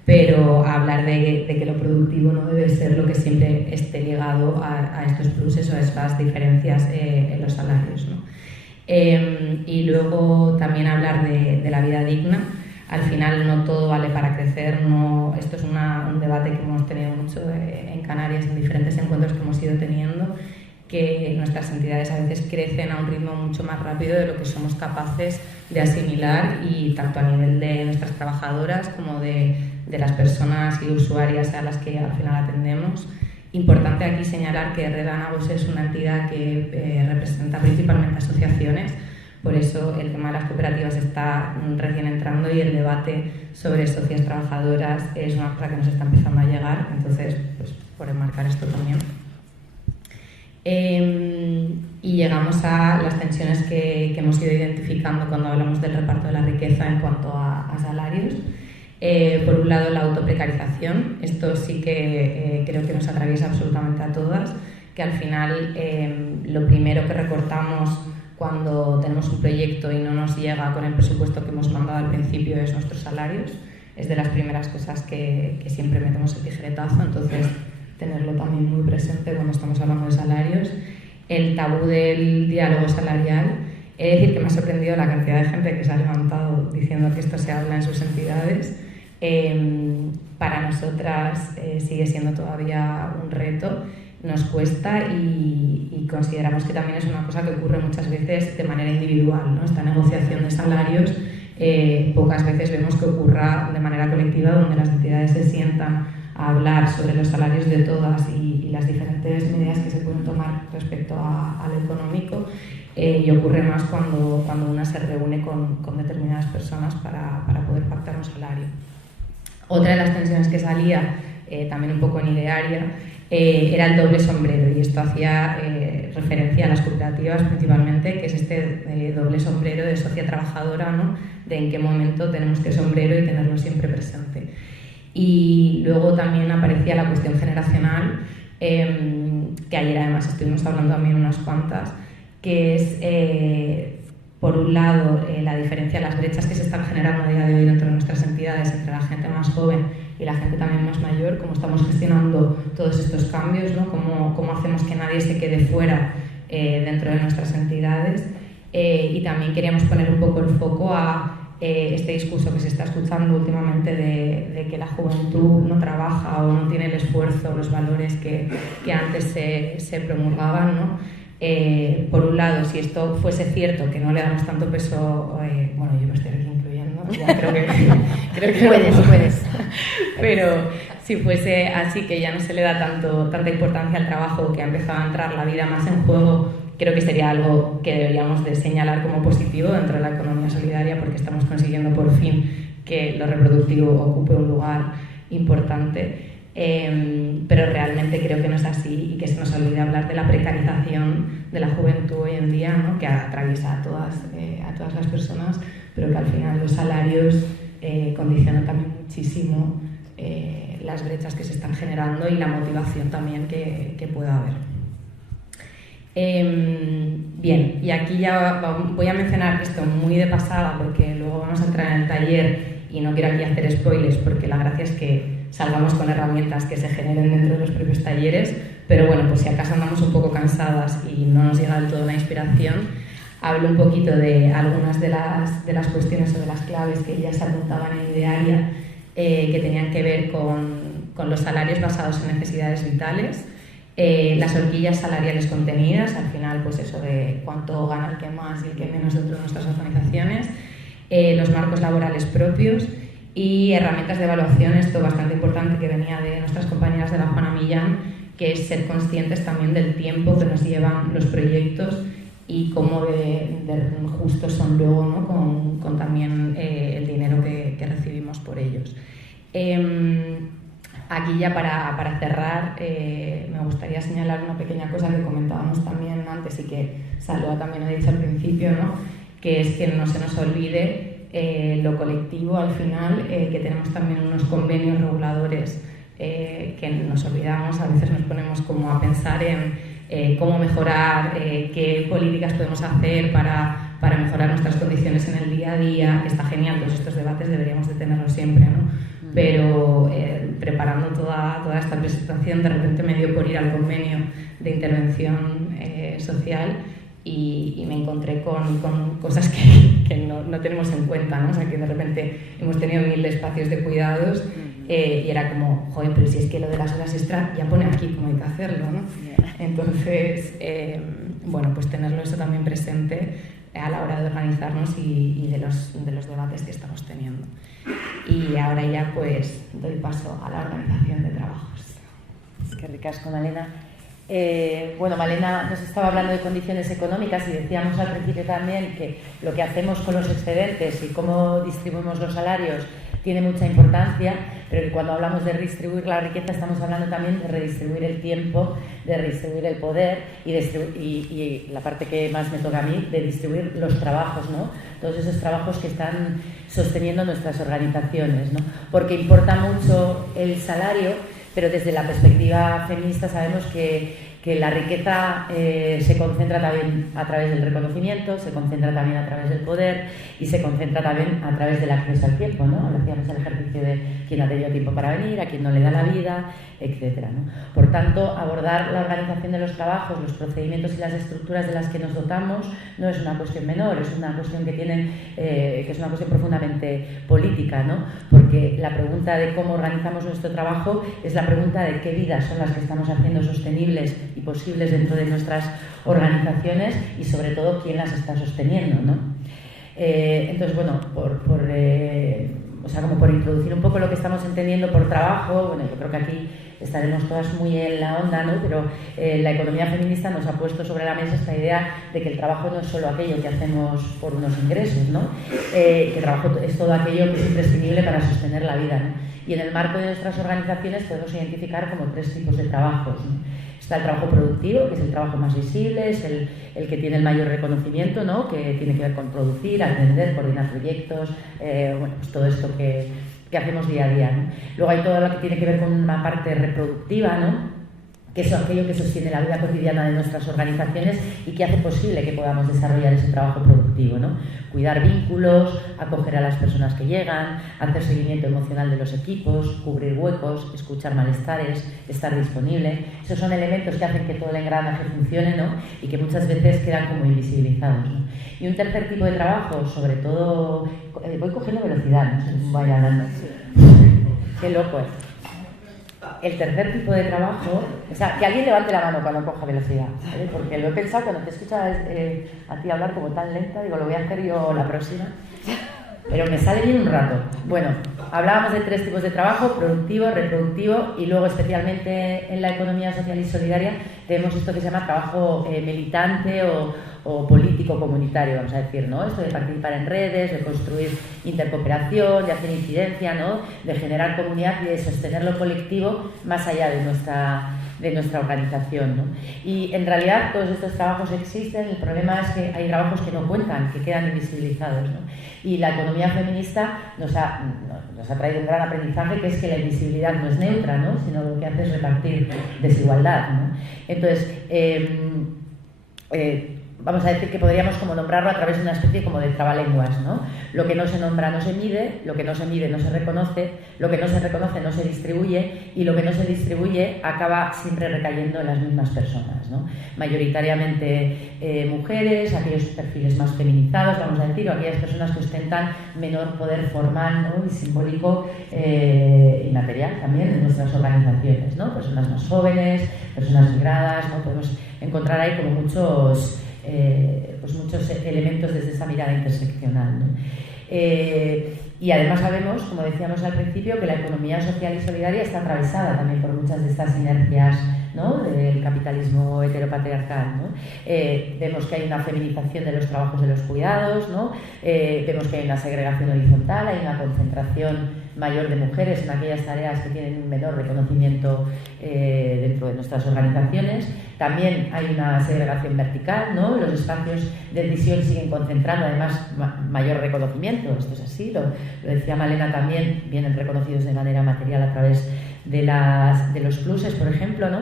pero hablar de que lo productivo no debe ser lo que siempre esté ligado a estos pluses o a estas diferencias en los salarios, ¿no? Y luego también hablar de la vida digna. Al final no todo vale para crecer, esto es un debate que hemos tenido mucho en Canarias en diferentes encuentros que hemos ido teniendo, que nuestras entidades a veces crecen a un ritmo mucho más rápido de lo que somos capaces de asimilar, y tanto a nivel de nuestras trabajadoras como de las personas y usuarias a las que al final atendemos. Importante aquí señalar que Red Anagos es una entidad que representa principalmente asociaciones. Por eso el tema de las cooperativas está recién entrando y el debate sobre socias trabajadoras es una cosa que nos está empezando a llegar. Entonces, pues por enmarcar esto también. Y llegamos a las tensiones que hemos ido identificando cuando hablamos del reparto de la riqueza en cuanto a salarios. Por un lado, la autoprecarización. Esto sí que creo que nos atraviesa absolutamente a todas, que al final lo primero que recortamos cuando tenemos un proyecto y no nos llega con el presupuesto que hemos mandado al principio es nuestros salarios. Es de las primeras cosas que siempre metemos el tijeretazo, entonces tenerlo también muy presente cuando estamos hablando de salarios. El tabú del diálogo salarial. He de decir que me ha sorprendido la cantidad de gente que se ha levantado diciendo que esto se habla en sus entidades. Para nosotras sigue siendo todavía un reto. Nos cuesta y consideramos que también es una cosa que ocurre muchas veces de manera individual, ¿no? Esta negociación de salarios pocas veces vemos que ocurra de manera colectiva, donde las entidades se sientan a hablar sobre los salarios de todas y las diferentes medidas que se pueden tomar respecto a lo económico, y ocurre más cuando una se reúne con determinadas personas para poder pactar un salario. Otra de las tensiones que salía, también un poco en idearia, era el doble sombrero, y esto hacía referencia a las cooperativas principalmente, que es este doble sombrero de socia trabajadora, ¿no? De en qué momento tenemos qué sombrero y tenerlo siempre presente. Y luego también aparecía la cuestión generacional, que ayer además estuvimos hablando también unas cuantas, que es por un lado la diferencia, las brechas que se están generando a día de hoy dentro de nuestras entidades entre la gente más joven y la gente también más mayor, cómo estamos gestionando todos estos cambios, ¿no? Cómo hacemos que nadie se quede fuera dentro de nuestras entidades. Y también queríamos poner un poco el foco a este discurso que se está escuchando últimamente de que la juventud no trabaja o no tiene el esfuerzo, los valores que antes se promulgaban, ¿no? Por un lado, si esto fuese cierto, que no le damos tanto peso, bueno, yo me estoy aquí incluyendo, ya creo que puedes. Pero si fuese así, que ya no se le da tanta importancia al trabajo, que ha empezado a entrar la vida más en juego, creo que sería algo que deberíamos de señalar como positivo dentro de la economía solidaria, porque estamos consiguiendo por fin que lo reproductivo ocupe un lugar importante. Pero realmente creo que no es así y que se nos olvida hablar de la precarización de la juventud hoy en día, ¿no? Que atraviesa a todas las personas, pero que al final los salarios condicionan también muchísimo las brechas que se están generando y la motivación también que pueda haber. Bien, y aquí ya voy a mencionar esto muy de pasada porque luego vamos a entrar en el taller y no quiero aquí hacer spoilers porque la gracia es que salgamos con herramientas que se generen dentro de los propios talleres, pero bueno, pues si acaso andamos un poco cansadas y no nos llega del todo la inspiración, hablo un poquito de algunas de las cuestiones o de las claves que ya se apuntaban en Idearia que tenían que ver con los salarios basados en necesidades vitales, las horquillas salariales contenidas, al final pues eso de cuánto gana el que más y el que menos dentro de nuestras organizaciones, los marcos laborales propios y herramientas de evaluación, esto bastante importante que venía de nuestras compañeras de la Juana Millán, que es ser conscientes también del tiempo que nos llevan los proyectos y cómo de justos son luego, ¿no? con también el dinero que recibimos por ellos. Aquí ya para cerrar me gustaría señalar una pequeña cosa que comentábamos también antes y que Salva también ha dicho al principio, ¿no? Que es que no se nos olvide lo colectivo al final, que tenemos también unos convenios reguladores que nos olvidamos, a veces nos ponemos como a pensar en cómo mejorar, qué políticas podemos hacer para mejorar nuestras condiciones en el día a día, que está genial, todos estos debates deberíamos de tenerlos siempre, ¿no? Pero preparando toda esta presentación de repente me dio por ir al convenio de intervención social y me encontré con cosas que no tenemos en cuenta, ¿no? O sea, que de repente hemos tenido 1000 espacios de cuidados y era como, joder, pero si es que lo de las horas extra ya pone aquí cómo hay que hacerlo, ¿no? Entonces, bueno, pues tenerlo eso también presente a la hora de organizarnos y de los debates que estamos teniendo. Y ahora ya pues doy paso a la organización de trabajos. Es que ricasco, Malena. Bueno, Malena nos estaba hablando de condiciones económicas y decíamos al principio también que lo que hacemos con los excedentes y cómo distribuimos los salarios tiene mucha importancia, pero que cuando hablamos de redistribuir la riqueza estamos hablando también de redistribuir el tiempo, de redistribuir el poder y la parte que más me toca a mí, de distribuir los trabajos, ¿no? Todos esos trabajos que están sosteniendo nuestras organizaciones, ¿no? Porque importa mucho el salario, pero desde la perspectiva feminista sabemos que la riqueza se concentra también a través del reconocimiento, se concentra también a través del poder y se concentra también a través del acceso al tiempo, ¿no? Hacíamos el ejercicio de quién ha tenido tiempo para venir, a quién no le da la vida, etcétera, ¿no? Por tanto, abordar la organización de los trabajos, los procedimientos y las estructuras de las que nos dotamos no es una cuestión menor, es una cuestión que es una cuestión profundamente política, ¿no? Porque la pregunta de cómo organizamos nuestro trabajo es la pregunta de qué vidas son las que estamos haciendo sostenibles y posibles dentro de nuestras organizaciones y sobre todo quién las está sosteniendo, ¿no? Entonces, bueno, como por introducir un poco lo que estamos entendiendo por trabajo, bueno, yo creo que aquí estaremos todas muy en la onda, ¿no? Pero la economía feminista nos ha puesto sobre la mesa esta idea de que el trabajo no es solo aquello que hacemos por unos ingresos, ¿no? Que el trabajo es todo aquello que es imprescindible para sostener la vida, ¿no? Y en el marco de nuestras organizaciones podemos identificar como 3 tipos de trabajos, ¿no? Está el trabajo productivo, que es el trabajo más visible, es el que tiene el mayor reconocimiento, ¿no? Que tiene que ver con producir, atender, coordinar proyectos, bueno, pues todo esto que hacemos día a día, ¿no? Luego hay todo lo que tiene que ver con una parte reproductiva, ¿no? Que es aquello que sostiene la vida cotidiana de nuestras organizaciones y que hace posible que podamos desarrollar ese trabajo productivo, ¿no? Cuidar vínculos, acoger a las personas que llegan, hacer seguimiento emocional de los equipos, cubrir huecos, escuchar malestares, estar disponible. Esos son elementos que hacen que todo el engranaje funcione, ¿no? Y que muchas veces quedan como invisibilizados, ¿no? Y un tercer tipo de trabajo, sobre todo... voy cogiendo velocidad, no sé cómo vaya hablando. Qué loco es. El tercer tipo de trabajo, o sea, que alguien levante la mano cuando coja velocidad, ¿vale? Porque lo he pensado cuando te escucho a ti hablar como tan lenta, digo, lo voy a hacer yo la próxima, pero me sale bien un rato. Bueno, hablábamos de 3 tipos de trabajo, productivo, reproductivo, y luego especialmente en la economía social y solidaria tenemos esto que se llama trabajo militante o político comunitario, vamos a decir, ¿no? Esto de participar en redes, de construir intercooperación, de hacer incidencia, ¿no? De generar comunidad y de sostener lo colectivo más allá de nuestra organización, ¿no? Y en realidad todos estos trabajos existen, el problema es que hay trabajos que no cuentan, que quedan invisibilizados, ¿no? Y la economía feminista nos ha traído un gran aprendizaje, que es que la invisibilidad no es neutra, ¿no? Sino lo que hace es repartir desigualdad, ¿no? Entonces, vamos a decir que podríamos como nombrarlo a través de una especie como de trabalenguas, ¿no? Lo que no se nombra no se mide, lo que no se mide no se reconoce, lo que no se reconoce no se distribuye y lo que no se distribuye acaba siempre recayendo en las mismas personas, ¿no? Mayoritariamente mujeres, aquellos perfiles más feminizados, vamos a decir, o aquellas personas que ostentan menor poder formal, ¿no? Y simbólico y material también en nuestras organizaciones, ¿no? Personas más jóvenes, personas migradas, ¿no? Podemos encontrar ahí como muchos elementos desde esa mirada interseccional, ¿no? Y además sabemos, como decíamos al principio, que la economía social y solidaria está atravesada también por muchas de estas inercias, ¿no? Del capitalismo heteropatriarcal, ¿no? Vemos que hay una feminización de los trabajos de los cuidados, ¿no? Vemos que hay una segregación horizontal, hay una concentración mayor de mujeres en aquellas tareas que tienen un menor reconocimiento dentro de nuestras organizaciones. También hay una segregación vertical, ¿no? Los espacios de decisión siguen concentrando además mayor reconocimiento, esto es así, lo decía Malena también, vienen reconocidos de manera material a través de los pluses, por ejemplo, ¿no?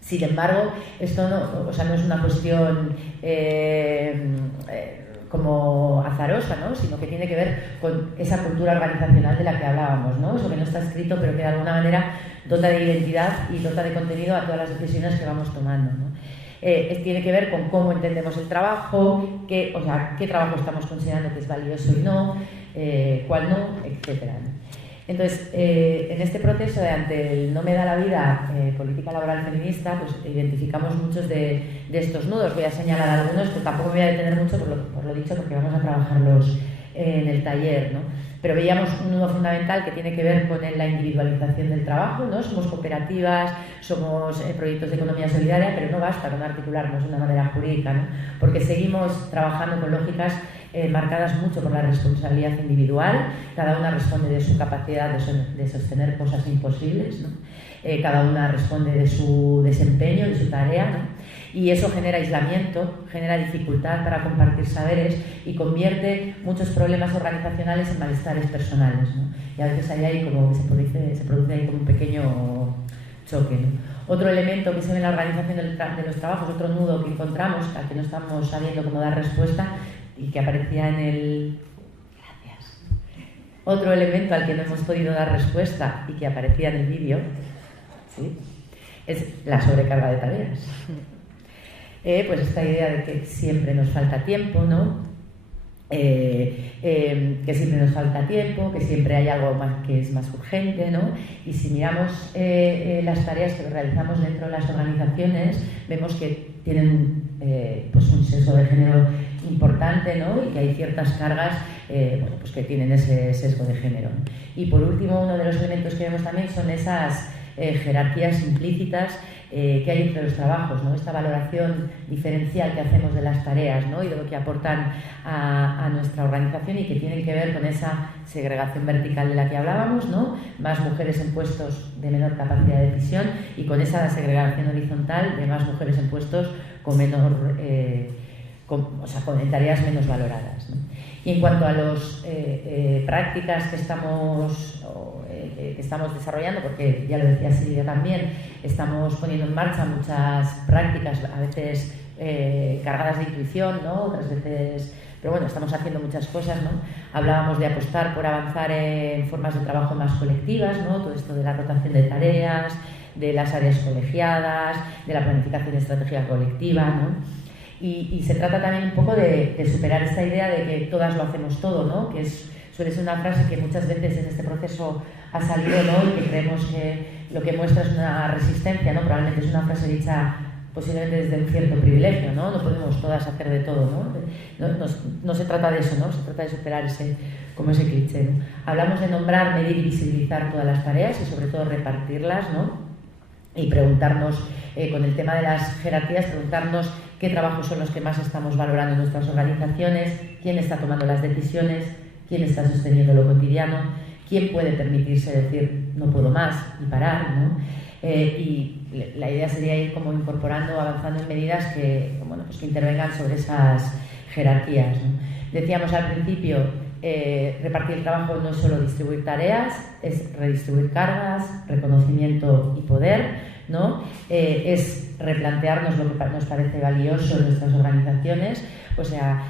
Sin embargo, esto no es una cuestión como azarosa, ¿no? Sino que tiene que ver con esa cultura organizacional de la que hablábamos, ¿no? Eso que no está escrito, pero que de alguna manera dota de identidad y dota de contenido a todas las decisiones que vamos tomando, ¿no? Tiene que ver con cómo entendemos el trabajo, qué trabajo estamos considerando que es valioso y no, cuál no, etcétera, ¿no? Entonces, en este proceso de ante el no me da la vida política laboral feminista, pues identificamos muchos de estos nudos. Voy a señalar algunos, pero tampoco me voy a detener mucho por lo dicho, porque vamos a trabajarlos en el taller, ¿no? Pero veíamos un nudo fundamental que tiene que ver con la individualización del trabajo, ¿no? Somos cooperativas, somos proyectos de economía solidaria, pero no basta con articularnos de una manera jurídica, ¿no? Porque seguimos trabajando con lógicas marcadas mucho por la responsabilidad individual. Cada una responde de su capacidad de sostener cosas imposibles, ¿no? Cada una responde de su desempeño, de su tarea, ¿no? Y eso genera aislamiento, genera dificultad para compartir saberes y convierte muchos problemas organizacionales en malestares personales, ¿no? Y a veces hay como que se produce ahí como un pequeño choque, ¿no? Otro elemento que se ve en la organización de los trabajos, otro nudo que encontramos, al que no estamos sabiendo cómo dar respuesta y que aparecía en el... Gracias. Otro elemento al que no hemos podido dar respuesta y que aparecía en el vídeo, ¿sí?, es la sobrecarga de tareas. Pues esta idea de que siempre nos falta tiempo, ¿no? Que siempre nos falta tiempo, que siempre hay algo más que es más urgente, ¿no? Y si miramos las tareas que realizamos dentro de las organizaciones, vemos que tienen pues un sesgo de género importante, ¿no? Y que hay ciertas cargas pues que tienen ese sesgo de género. Y por último, uno de los elementos que vemos también son esas jerarquías implícitas que hay entre los trabajos, ¿no? Esta valoración diferencial que hacemos de las tareas, ¿no? Y de lo que aportan a nuestra organización y que tienen que ver con esa segregación vertical de la que hablábamos, ¿no? Más mujeres en puestos de menor capacidad de decisión y con esa segregación horizontal de más mujeres en puestos con menor, con tareas menos valoradas, ¿no? Y en cuanto a las prácticas que estamos desarrollando, porque ya lo decía Silvia también, estamos poniendo en marcha muchas prácticas, a veces cargadas de intuición, ¿no? Otras veces, pero bueno, estamos haciendo muchas cosas, ¿no? Hablábamos de apostar por avanzar en formas de trabajo más colectivas, ¿no? Todo esto de la rotación de tareas, de las áreas colegiadas, de la planificación estratégica colectiva, ¿no? Y se trata también un poco de superar esta idea de que todas lo hacemos todo, ¿no? Que suele ser una frase que muchas veces en este proceso ha salido, ¿no? Y que creemos que lo que muestra es una resistencia, ¿no? Probablemente es una frase dicha posiblemente desde un cierto privilegio, ¿no? No podemos todas hacer de todo, ¿no? No se trata de eso, ¿no? Se trata de superar ese cliché, ¿no? Hablamos de nombrar, medir y visibilizar todas las tareas y sobre todo repartirlas, ¿no? Y preguntarnos, con el tema de las jerarquías, preguntarnos qué trabajos son los que más estamos valorando en nuestras organizaciones, quién está tomando las decisiones, quién está sosteniendo lo cotidiano, quién puede permitirse decir no puedo más y parar, ¿no? Y la idea sería ir como incorporando, avanzando en medidas que intervengan sobre esas jerarquías, ¿no? Decíamos al principio, repartir el trabajo no es solo distribuir tareas, es redistribuir cargas, reconocimiento y poder. ¿no? Es replantearnos lo que nos parece valioso en nuestras organizaciones, o sea,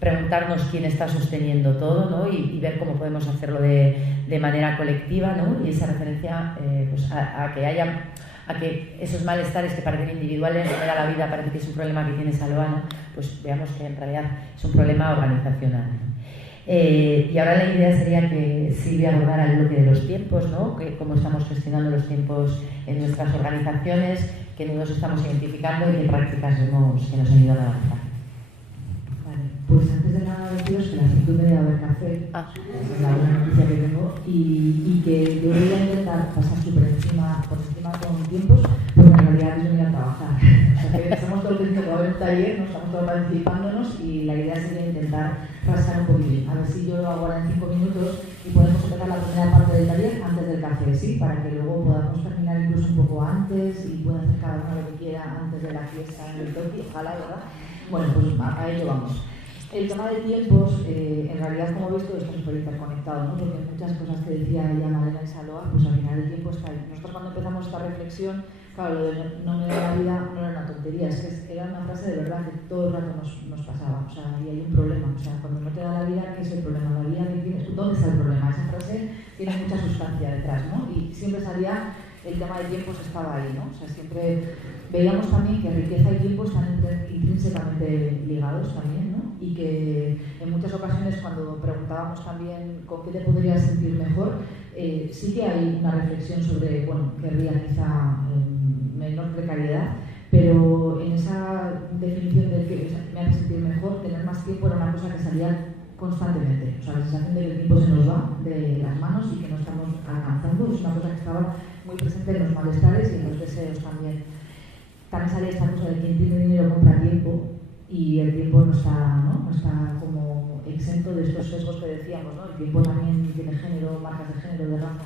preguntarnos quién está sosteniendo todo, ¿no? y ver cómo podemos hacerlo de manera colectiva, ¿no? Y esa referencia pues a que esos malestares que parecen individuales, no era la vida, parece que es un problema que tiene Saloa, ¿no? Pues veamos que en realidad es un problema organizacional, ¿no? Y ahora la idea sería que Silvia abordara el bloque de los tiempos, ¿no? Cómo estamos gestionando los tiempos en nuestras organizaciones, qué nudos estamos identificando y qué prácticas vemos que nos ayudan a avanzar. Vale, pues antes de nada deciros que las 5:30 va a haber café, esa es la buena noticia que tengo, y que yo voy a intentar pasar por encima con tiempos, porque en realidad es venir a trabajar. O sea, que estamos todos diciendo que va a haber un taller, nos estamos todos participándonos y la idea sería intentar rascar un poquitín. A ver si yo lo hago ahora en 5 minutos y podemos empezar la primera parte del taller antes del café, ¿sí? Para que luego podamos terminar incluso un poco antes y pueda hacer cada uno lo que quiera antes de la fiesta en el toque, ojalá, ¿verdad? Bueno, pues a ello vamos. El tema de tiempos, en realidad, como veis, todo está súper interconectado, ¿no? Porque muchas cosas que decía ella Malena y Saloa, pues al final el tiempo está ahí. Nosotros cuando empezamos esta reflexión, claro, lo de no me da la vida no era una tontería, es que era una frase de verdad que todo el rato nos pasaba, o sea, y hay un problema, o sea, cuando no te da la vida, ¿qué es el problema? La vida que tienes tú, ¿dónde está el problema? Esa frase tiene mucha sustancia detrás, ¿no? Y siempre salía el tema de tiempos estaba ahí, ¿no? O sea, siempre veíamos también que riqueza y tiempo están intrínsecamente ligados también, ¿no? Y que en muchas ocasiones cuando preguntábamos también con qué te podrías sentir mejor, sí que hay una reflexión sobre, bueno, querría quizá menor precariedad, pero en esa definición de que me hace sentir mejor, tener más tiempo era una cosa que salía constantemente. O sea, la sensación de que el tiempo se nos va de las manos y que no estamos alcanzando es una cosa que estaba muy presente en los malestares y en los deseos también. También salía esta cosa de quien tiene dinero compra tiempo y el tiempo no está como exento de estos sesgos que decíamos, ¿no? El tiempo también tiene género, marcas de género, de raza,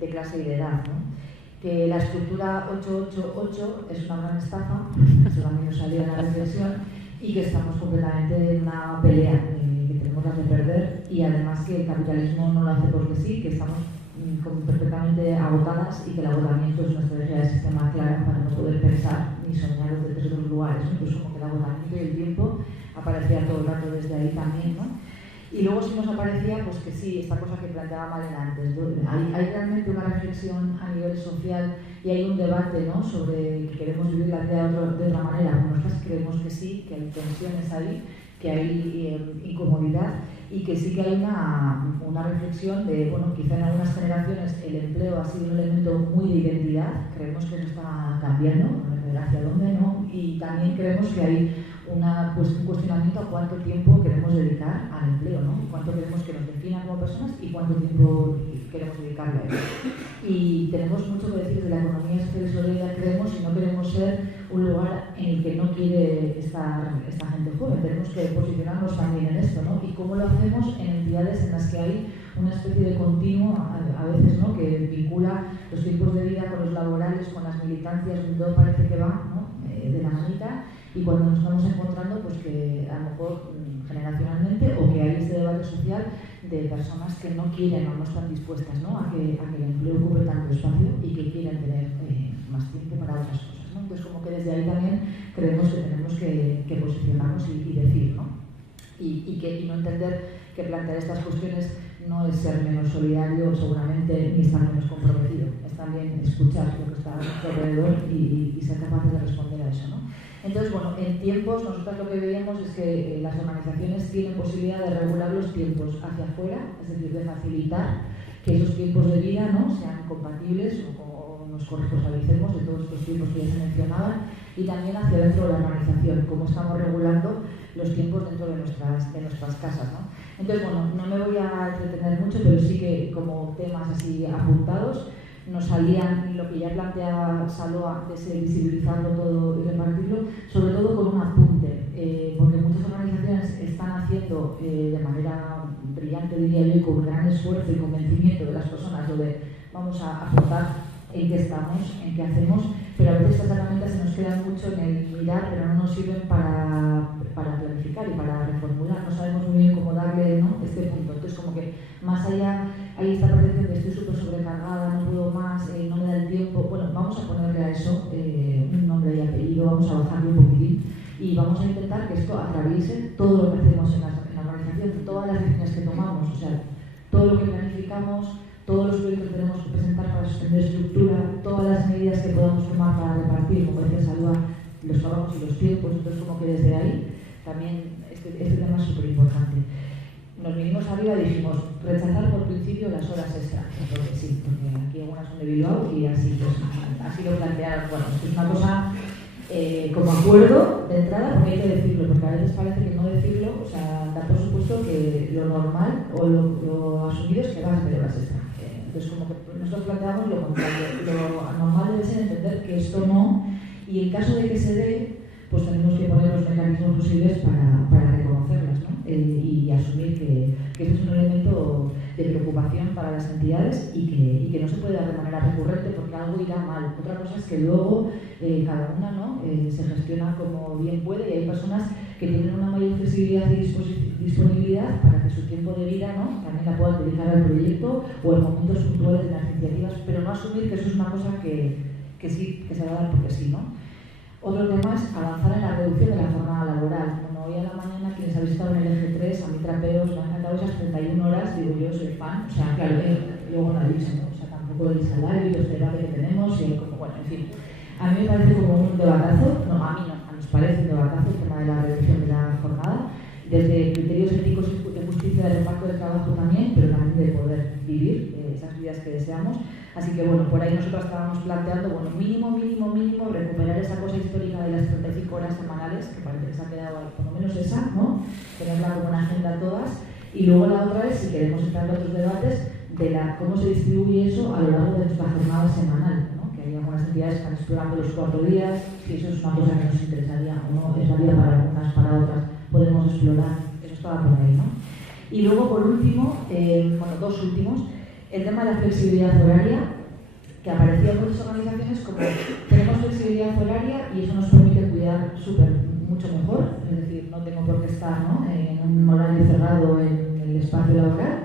de clase y de edad, ¿no? Que la estructura 888 es una gran estafa, eso también nos salió en la reflexión, y que estamos completamente en una pelea que tenemos que perder, y además que el capitalismo no lo hace porque sí, que estamos como perfectamente agotadas y que el agotamiento es una estrategia de sistema clara para no poder pensar ni soñar desde otros lugares, ¿no? Entonces como que el agotamiento y el tiempo aparecía todo el rato desde ahí también, ¿no? Y luego sí nos aparecía pues que sí, esta cosa que planteaba Malena antes, ¿no? Hay realmente una reflexión a nivel social y hay un debate, ¿no? Sobre que queremos vivir la vida de otra manera. Nosotras creemos que sí, que hay tensiones ahí, que hay incomodidad y que sí que hay una reflexión de, bueno, quizá en algunas generaciones el empleo ha sido un elemento muy de identidad, creemos que eso está cambiando, hacia dónde, ¿no? Y también creemos que hay un cuestionamiento a cuánto tiempo queremos dedicar al empleo, ¿no? Cuánto queremos que nos defina como personas y cuánto tiempo queremos dedicarle a ello. Y tenemos mucho que decir de la economía social y solidaria, creemos, y no queremos ser un lugar en el que no quiere estar esta gente joven. Tenemos que posicionarnos también en esto, ¿no? Y cómo lo hacemos en entidades en las que hay una especie de continuo, a veces, ¿no? Que vincula los tiempos de vida con los laborales, con las militancias, donde todo parece que va, ¿no? De la manita, y cuando nos estamos encontrando, pues que a lo mejor generacionalmente, o que hay este debate social de personas que no quieren o no están dispuestas, ¿no? a que el empleo ocupe tanto espacio y que quieren tener más tiempo para otras cosas, ¿no? Entonces como que desde ahí también creemos que tenemos que posicionarnos y decir, ¿no? Y no entender que plantear estas cuestiones no es ser menos solidario seguramente ni estar menos comprometido, es también escuchar lo que está a nuestro alrededor y ser capaces de responder a eso, ¿no? Entonces, bueno, en tiempos, nosotros lo que veíamos es que las organizaciones tienen posibilidad de regular los tiempos hacia afuera, es decir, de facilitar que esos tiempos de vida, ¿no? Sean compatibles o nos corresponsalicemos de todos estos tiempos que ya se mencionaban, y también hacia dentro de la organización, cómo estamos regulando los tiempos dentro de nuestras casas, ¿no? Entonces, bueno, no me voy a entretener mucho, pero sí que como temas así apuntados nos salían lo que ya plantea Saloa, de ese visibilizarlo todo y repartirlo, sobre todo con un apunte, porque muchas organizaciones están haciendo de manera brillante, diría yo, y con gran esfuerzo y convencimiento de las personas, lo de vamos a aportar en qué estamos, en qué hacemos, pero a veces estas herramientas se nos quedan mucho en el mirar, pero no nos sirven para planificar y para reformular, no sabemos muy bien cómo darle, ¿no? Este punto. Entonces, como que más allá hay esta percepción de estoy súper sobrecargada, no puedo más, no me da el tiempo. Bueno, vamos vamos a ponerle a eso un nombre y apellido, vamos a bajarle un poquitín y vamos a intentar que esto atraviese todo lo que hacemos en la organización, todas las decisiones que tomamos, o sea, todo lo que planificamos, todos los proyectos que tenemos que presentar para sostener estructura, todas las medidas que podamos tomar para repartir, como decía Salva, los trabajos y los tiempos. Entonces, como que desde ahí también este tema es súper importante. Nos vinimos arriba y dijimos, rechazar por principio las horas extras, porque sí, porque aquí algunas son de Bilbao y así lo plantearon. Bueno, esto es una cosa como acuerdo de entrada, porque hay que decirlo, porque a veces parece que no decirlo, o sea, dar por supuesto que lo normal o lo asumido es que vas a hacer horas extras. Entonces, como que nosotros planteamos lo contrario, lo normal debe ser entender que esto no, y en caso de que se dé, pues tenemos que poner los mecanismos posibles para reconocerlas, ¿no? Y asumir que este es un elemento de preocupación para las entidades y que no se puede dar de manera recurrente porque algo irá mal. Otra cosa es que luego cada una, ¿no? Se gestiona como bien puede y hay personas que tienen una mayor flexibilidad y disponibilidad para que su tiempo de vida, ¿no? También la puedan dedicar al proyecto o en momentos puntuales de las iniciativas, pero no asumir que eso es una cosa que sí, que se va a dar porque sí, ¿no? Otro tema es avanzar en la reducción de la jornada laboral. Bueno, hoy a la mañana, quienes habéis estado en el eje 3, a mí trapeos, me han encantado esas 31 horas, digo yo soy fan, o sea, claro, luego no dicho, ¿no? O sea, tampoco el salario y los debates que tenemos, y como, bueno, en fin. A mí me parece como un debatazo, no, a mí no, nos parece un debatazo el tema de la reducción de la jornada, desde criterios éticos de justicia del reparto del trabajo también, pero también de poder vivir esas vidas que deseamos. Así que bueno, por ahí nosotros estábamos planteando, bueno, mínimo, recuperar esa cosa histórica de las 35 horas semanales, que parece que se ha quedado ahí, por lo menos esa, ¿no? Tenerla como una agenda todas. Y luego la otra es, si queremos entrar en otros debates, de cómo se distribuye eso a lo largo de nuestra jornada semanal, ¿no? Que hay algunas entidades que están explorando los 4 días, si eso es una cosa que nos interesaría o no, es válida para algunas, para otras, podemos explorar, eso estaba por ahí, ¿no? Y luego, por último, bueno, dos últimos, el tema de la flexibilidad horaria, que aparecía en muchas organizaciones como tenemos flexibilidad horaria y eso nos permite cuidar mucho mejor, es decir, no tengo por qué estar, ¿no? En un horario cerrado en el espacio laboral,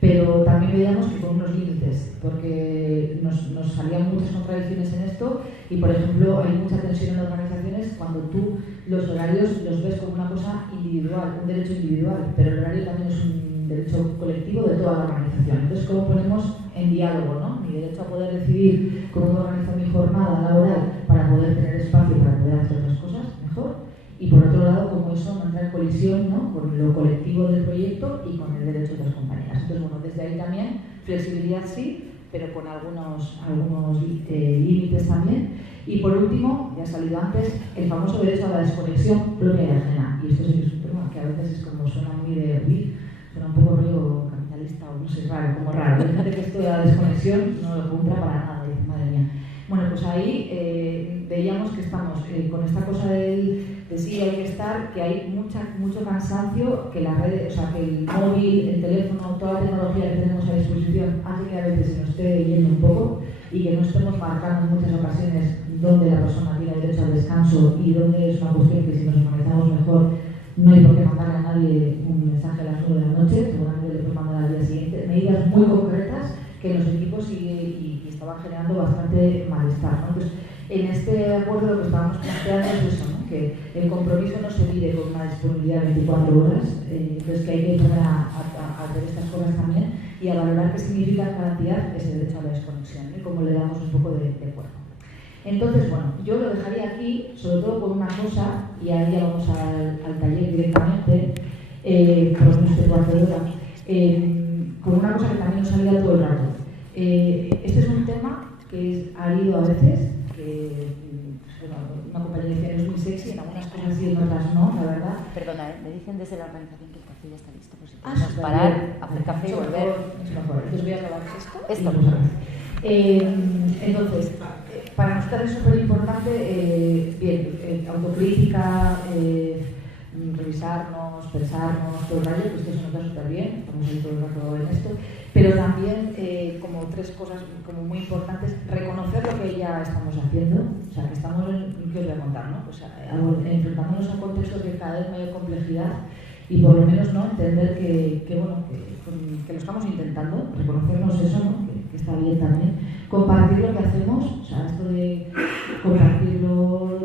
pero también veíamos que con unos límites, porque nos salían muchas contradicciones en esto y, por ejemplo, hay mucha tensión en organizaciones cuando tú los horarios los ves como una cosa individual, un derecho individual, pero el horario también es un derecho colectivo de toda la organización. Entonces, ¿cómo ponemos en diálogo, ¿no? Mi derecho a poder decidir cómo organizo mi jornada laboral para poder tener espacio para poder hacer otras cosas mejor, y por otro lado, cómo eso no entra en colisión, ¿no? Con lo colectivo del proyecto y con el derecho de las compañeras. Entonces, bueno, desde ahí también flexibilidad sí, pero con algunos límites también. Y por último, ya ha salido antes, el famoso derecho a la desconexión propia y ajena. Y esto sí que es un tema que a veces es como suena muy de suena un poco rollo capitalista o no sé, raro, como raro. Hay gente que esto de la desconexión no lo compra para nada, dice, madre mía. Bueno, pues ahí veíamos que estamos con esta cosa de sí hay que estar, que hay mucho cansancio, que las redes, o sea, que el móvil, el teléfono, toda la tecnología que tenemos a disposición hace que a veces se nos esté yendo un poco y que no estemos marcando en muchas ocasiones dónde la persona tiene derecho al descanso y dónde es una cuestión que si nos organizamos mejor no hay por qué mandarle a nadie un mensaje a las 9 de la noche, seguramente le puedes mandar al día siguiente. Medidas muy concretas que los equipos y estaban generando bastante malestar, ¿no? Entonces, en este acuerdo lo que estábamos planteando es eso, ¿no? Que el compromiso no se mide con una disponibilidad de 24 horas, entonces que hay que empezar a hacer estas cosas también y a valorar qué significa en cada entidad ese derecho a la desconexión y cómo le damos un poco de cuerpo. Entonces, bueno, yo lo dejaría aquí, sobre todo con una cosa, y ahí ya vamos al taller directamente, por nuestro cuarto de hora, con una cosa que también nos salía todo el rato. Este es un tema que ha habido a veces, que bueno, una compañía decía es muy sexy, en algunas cosas sí, en otras no, la verdad. Perdona, me dicen desde la organización que el café ya está listo, pues si podemos parar, hacer café y volver. Es mejor. Entonces voy a acabar esto. Entonces, para nosotros es súper importante, autocrítica, revisarnos, pensarnos, todo el rayo, que esto se nos da súper bien, estamos ahí todo el rato en esto, pero también como tres cosas como muy importantes, reconocer lo que ya estamos haciendo, o sea, que estamos ¿qué os voy a contar, no? Pues enfrentándonos a contextos de cada vez mayor complejidad y por lo menos no entender que bueno, que lo estamos intentando, reconocernos eso, ¿no? que está bien también, compartir lo que hacemos, o sea, esto de compartirlo,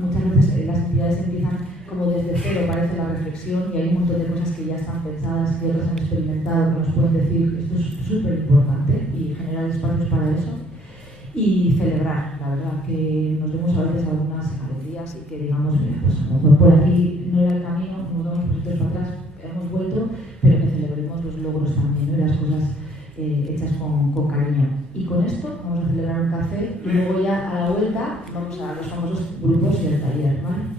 muchas veces las entidades empiezan como desde cero, parece la reflexión, y hay un montón de cosas que ya están pensadas, que otras han experimentado, que nos pueden decir, esto es súper importante, y generar espacios para eso. Y celebrar, la verdad, que nos demos a veces algunas alegrías y que digamos, mira, pues a lo mejor por aquí no era el camino, nos damos pasitos para atrás, hemos vuelto, pero que celebremos los logros también, ¿no? Y las cosas hechas con cariño. Y con esto vamos a celebrar un café y luego ya a la vuelta vamos a los famosos grupos y al taller, ¿vale?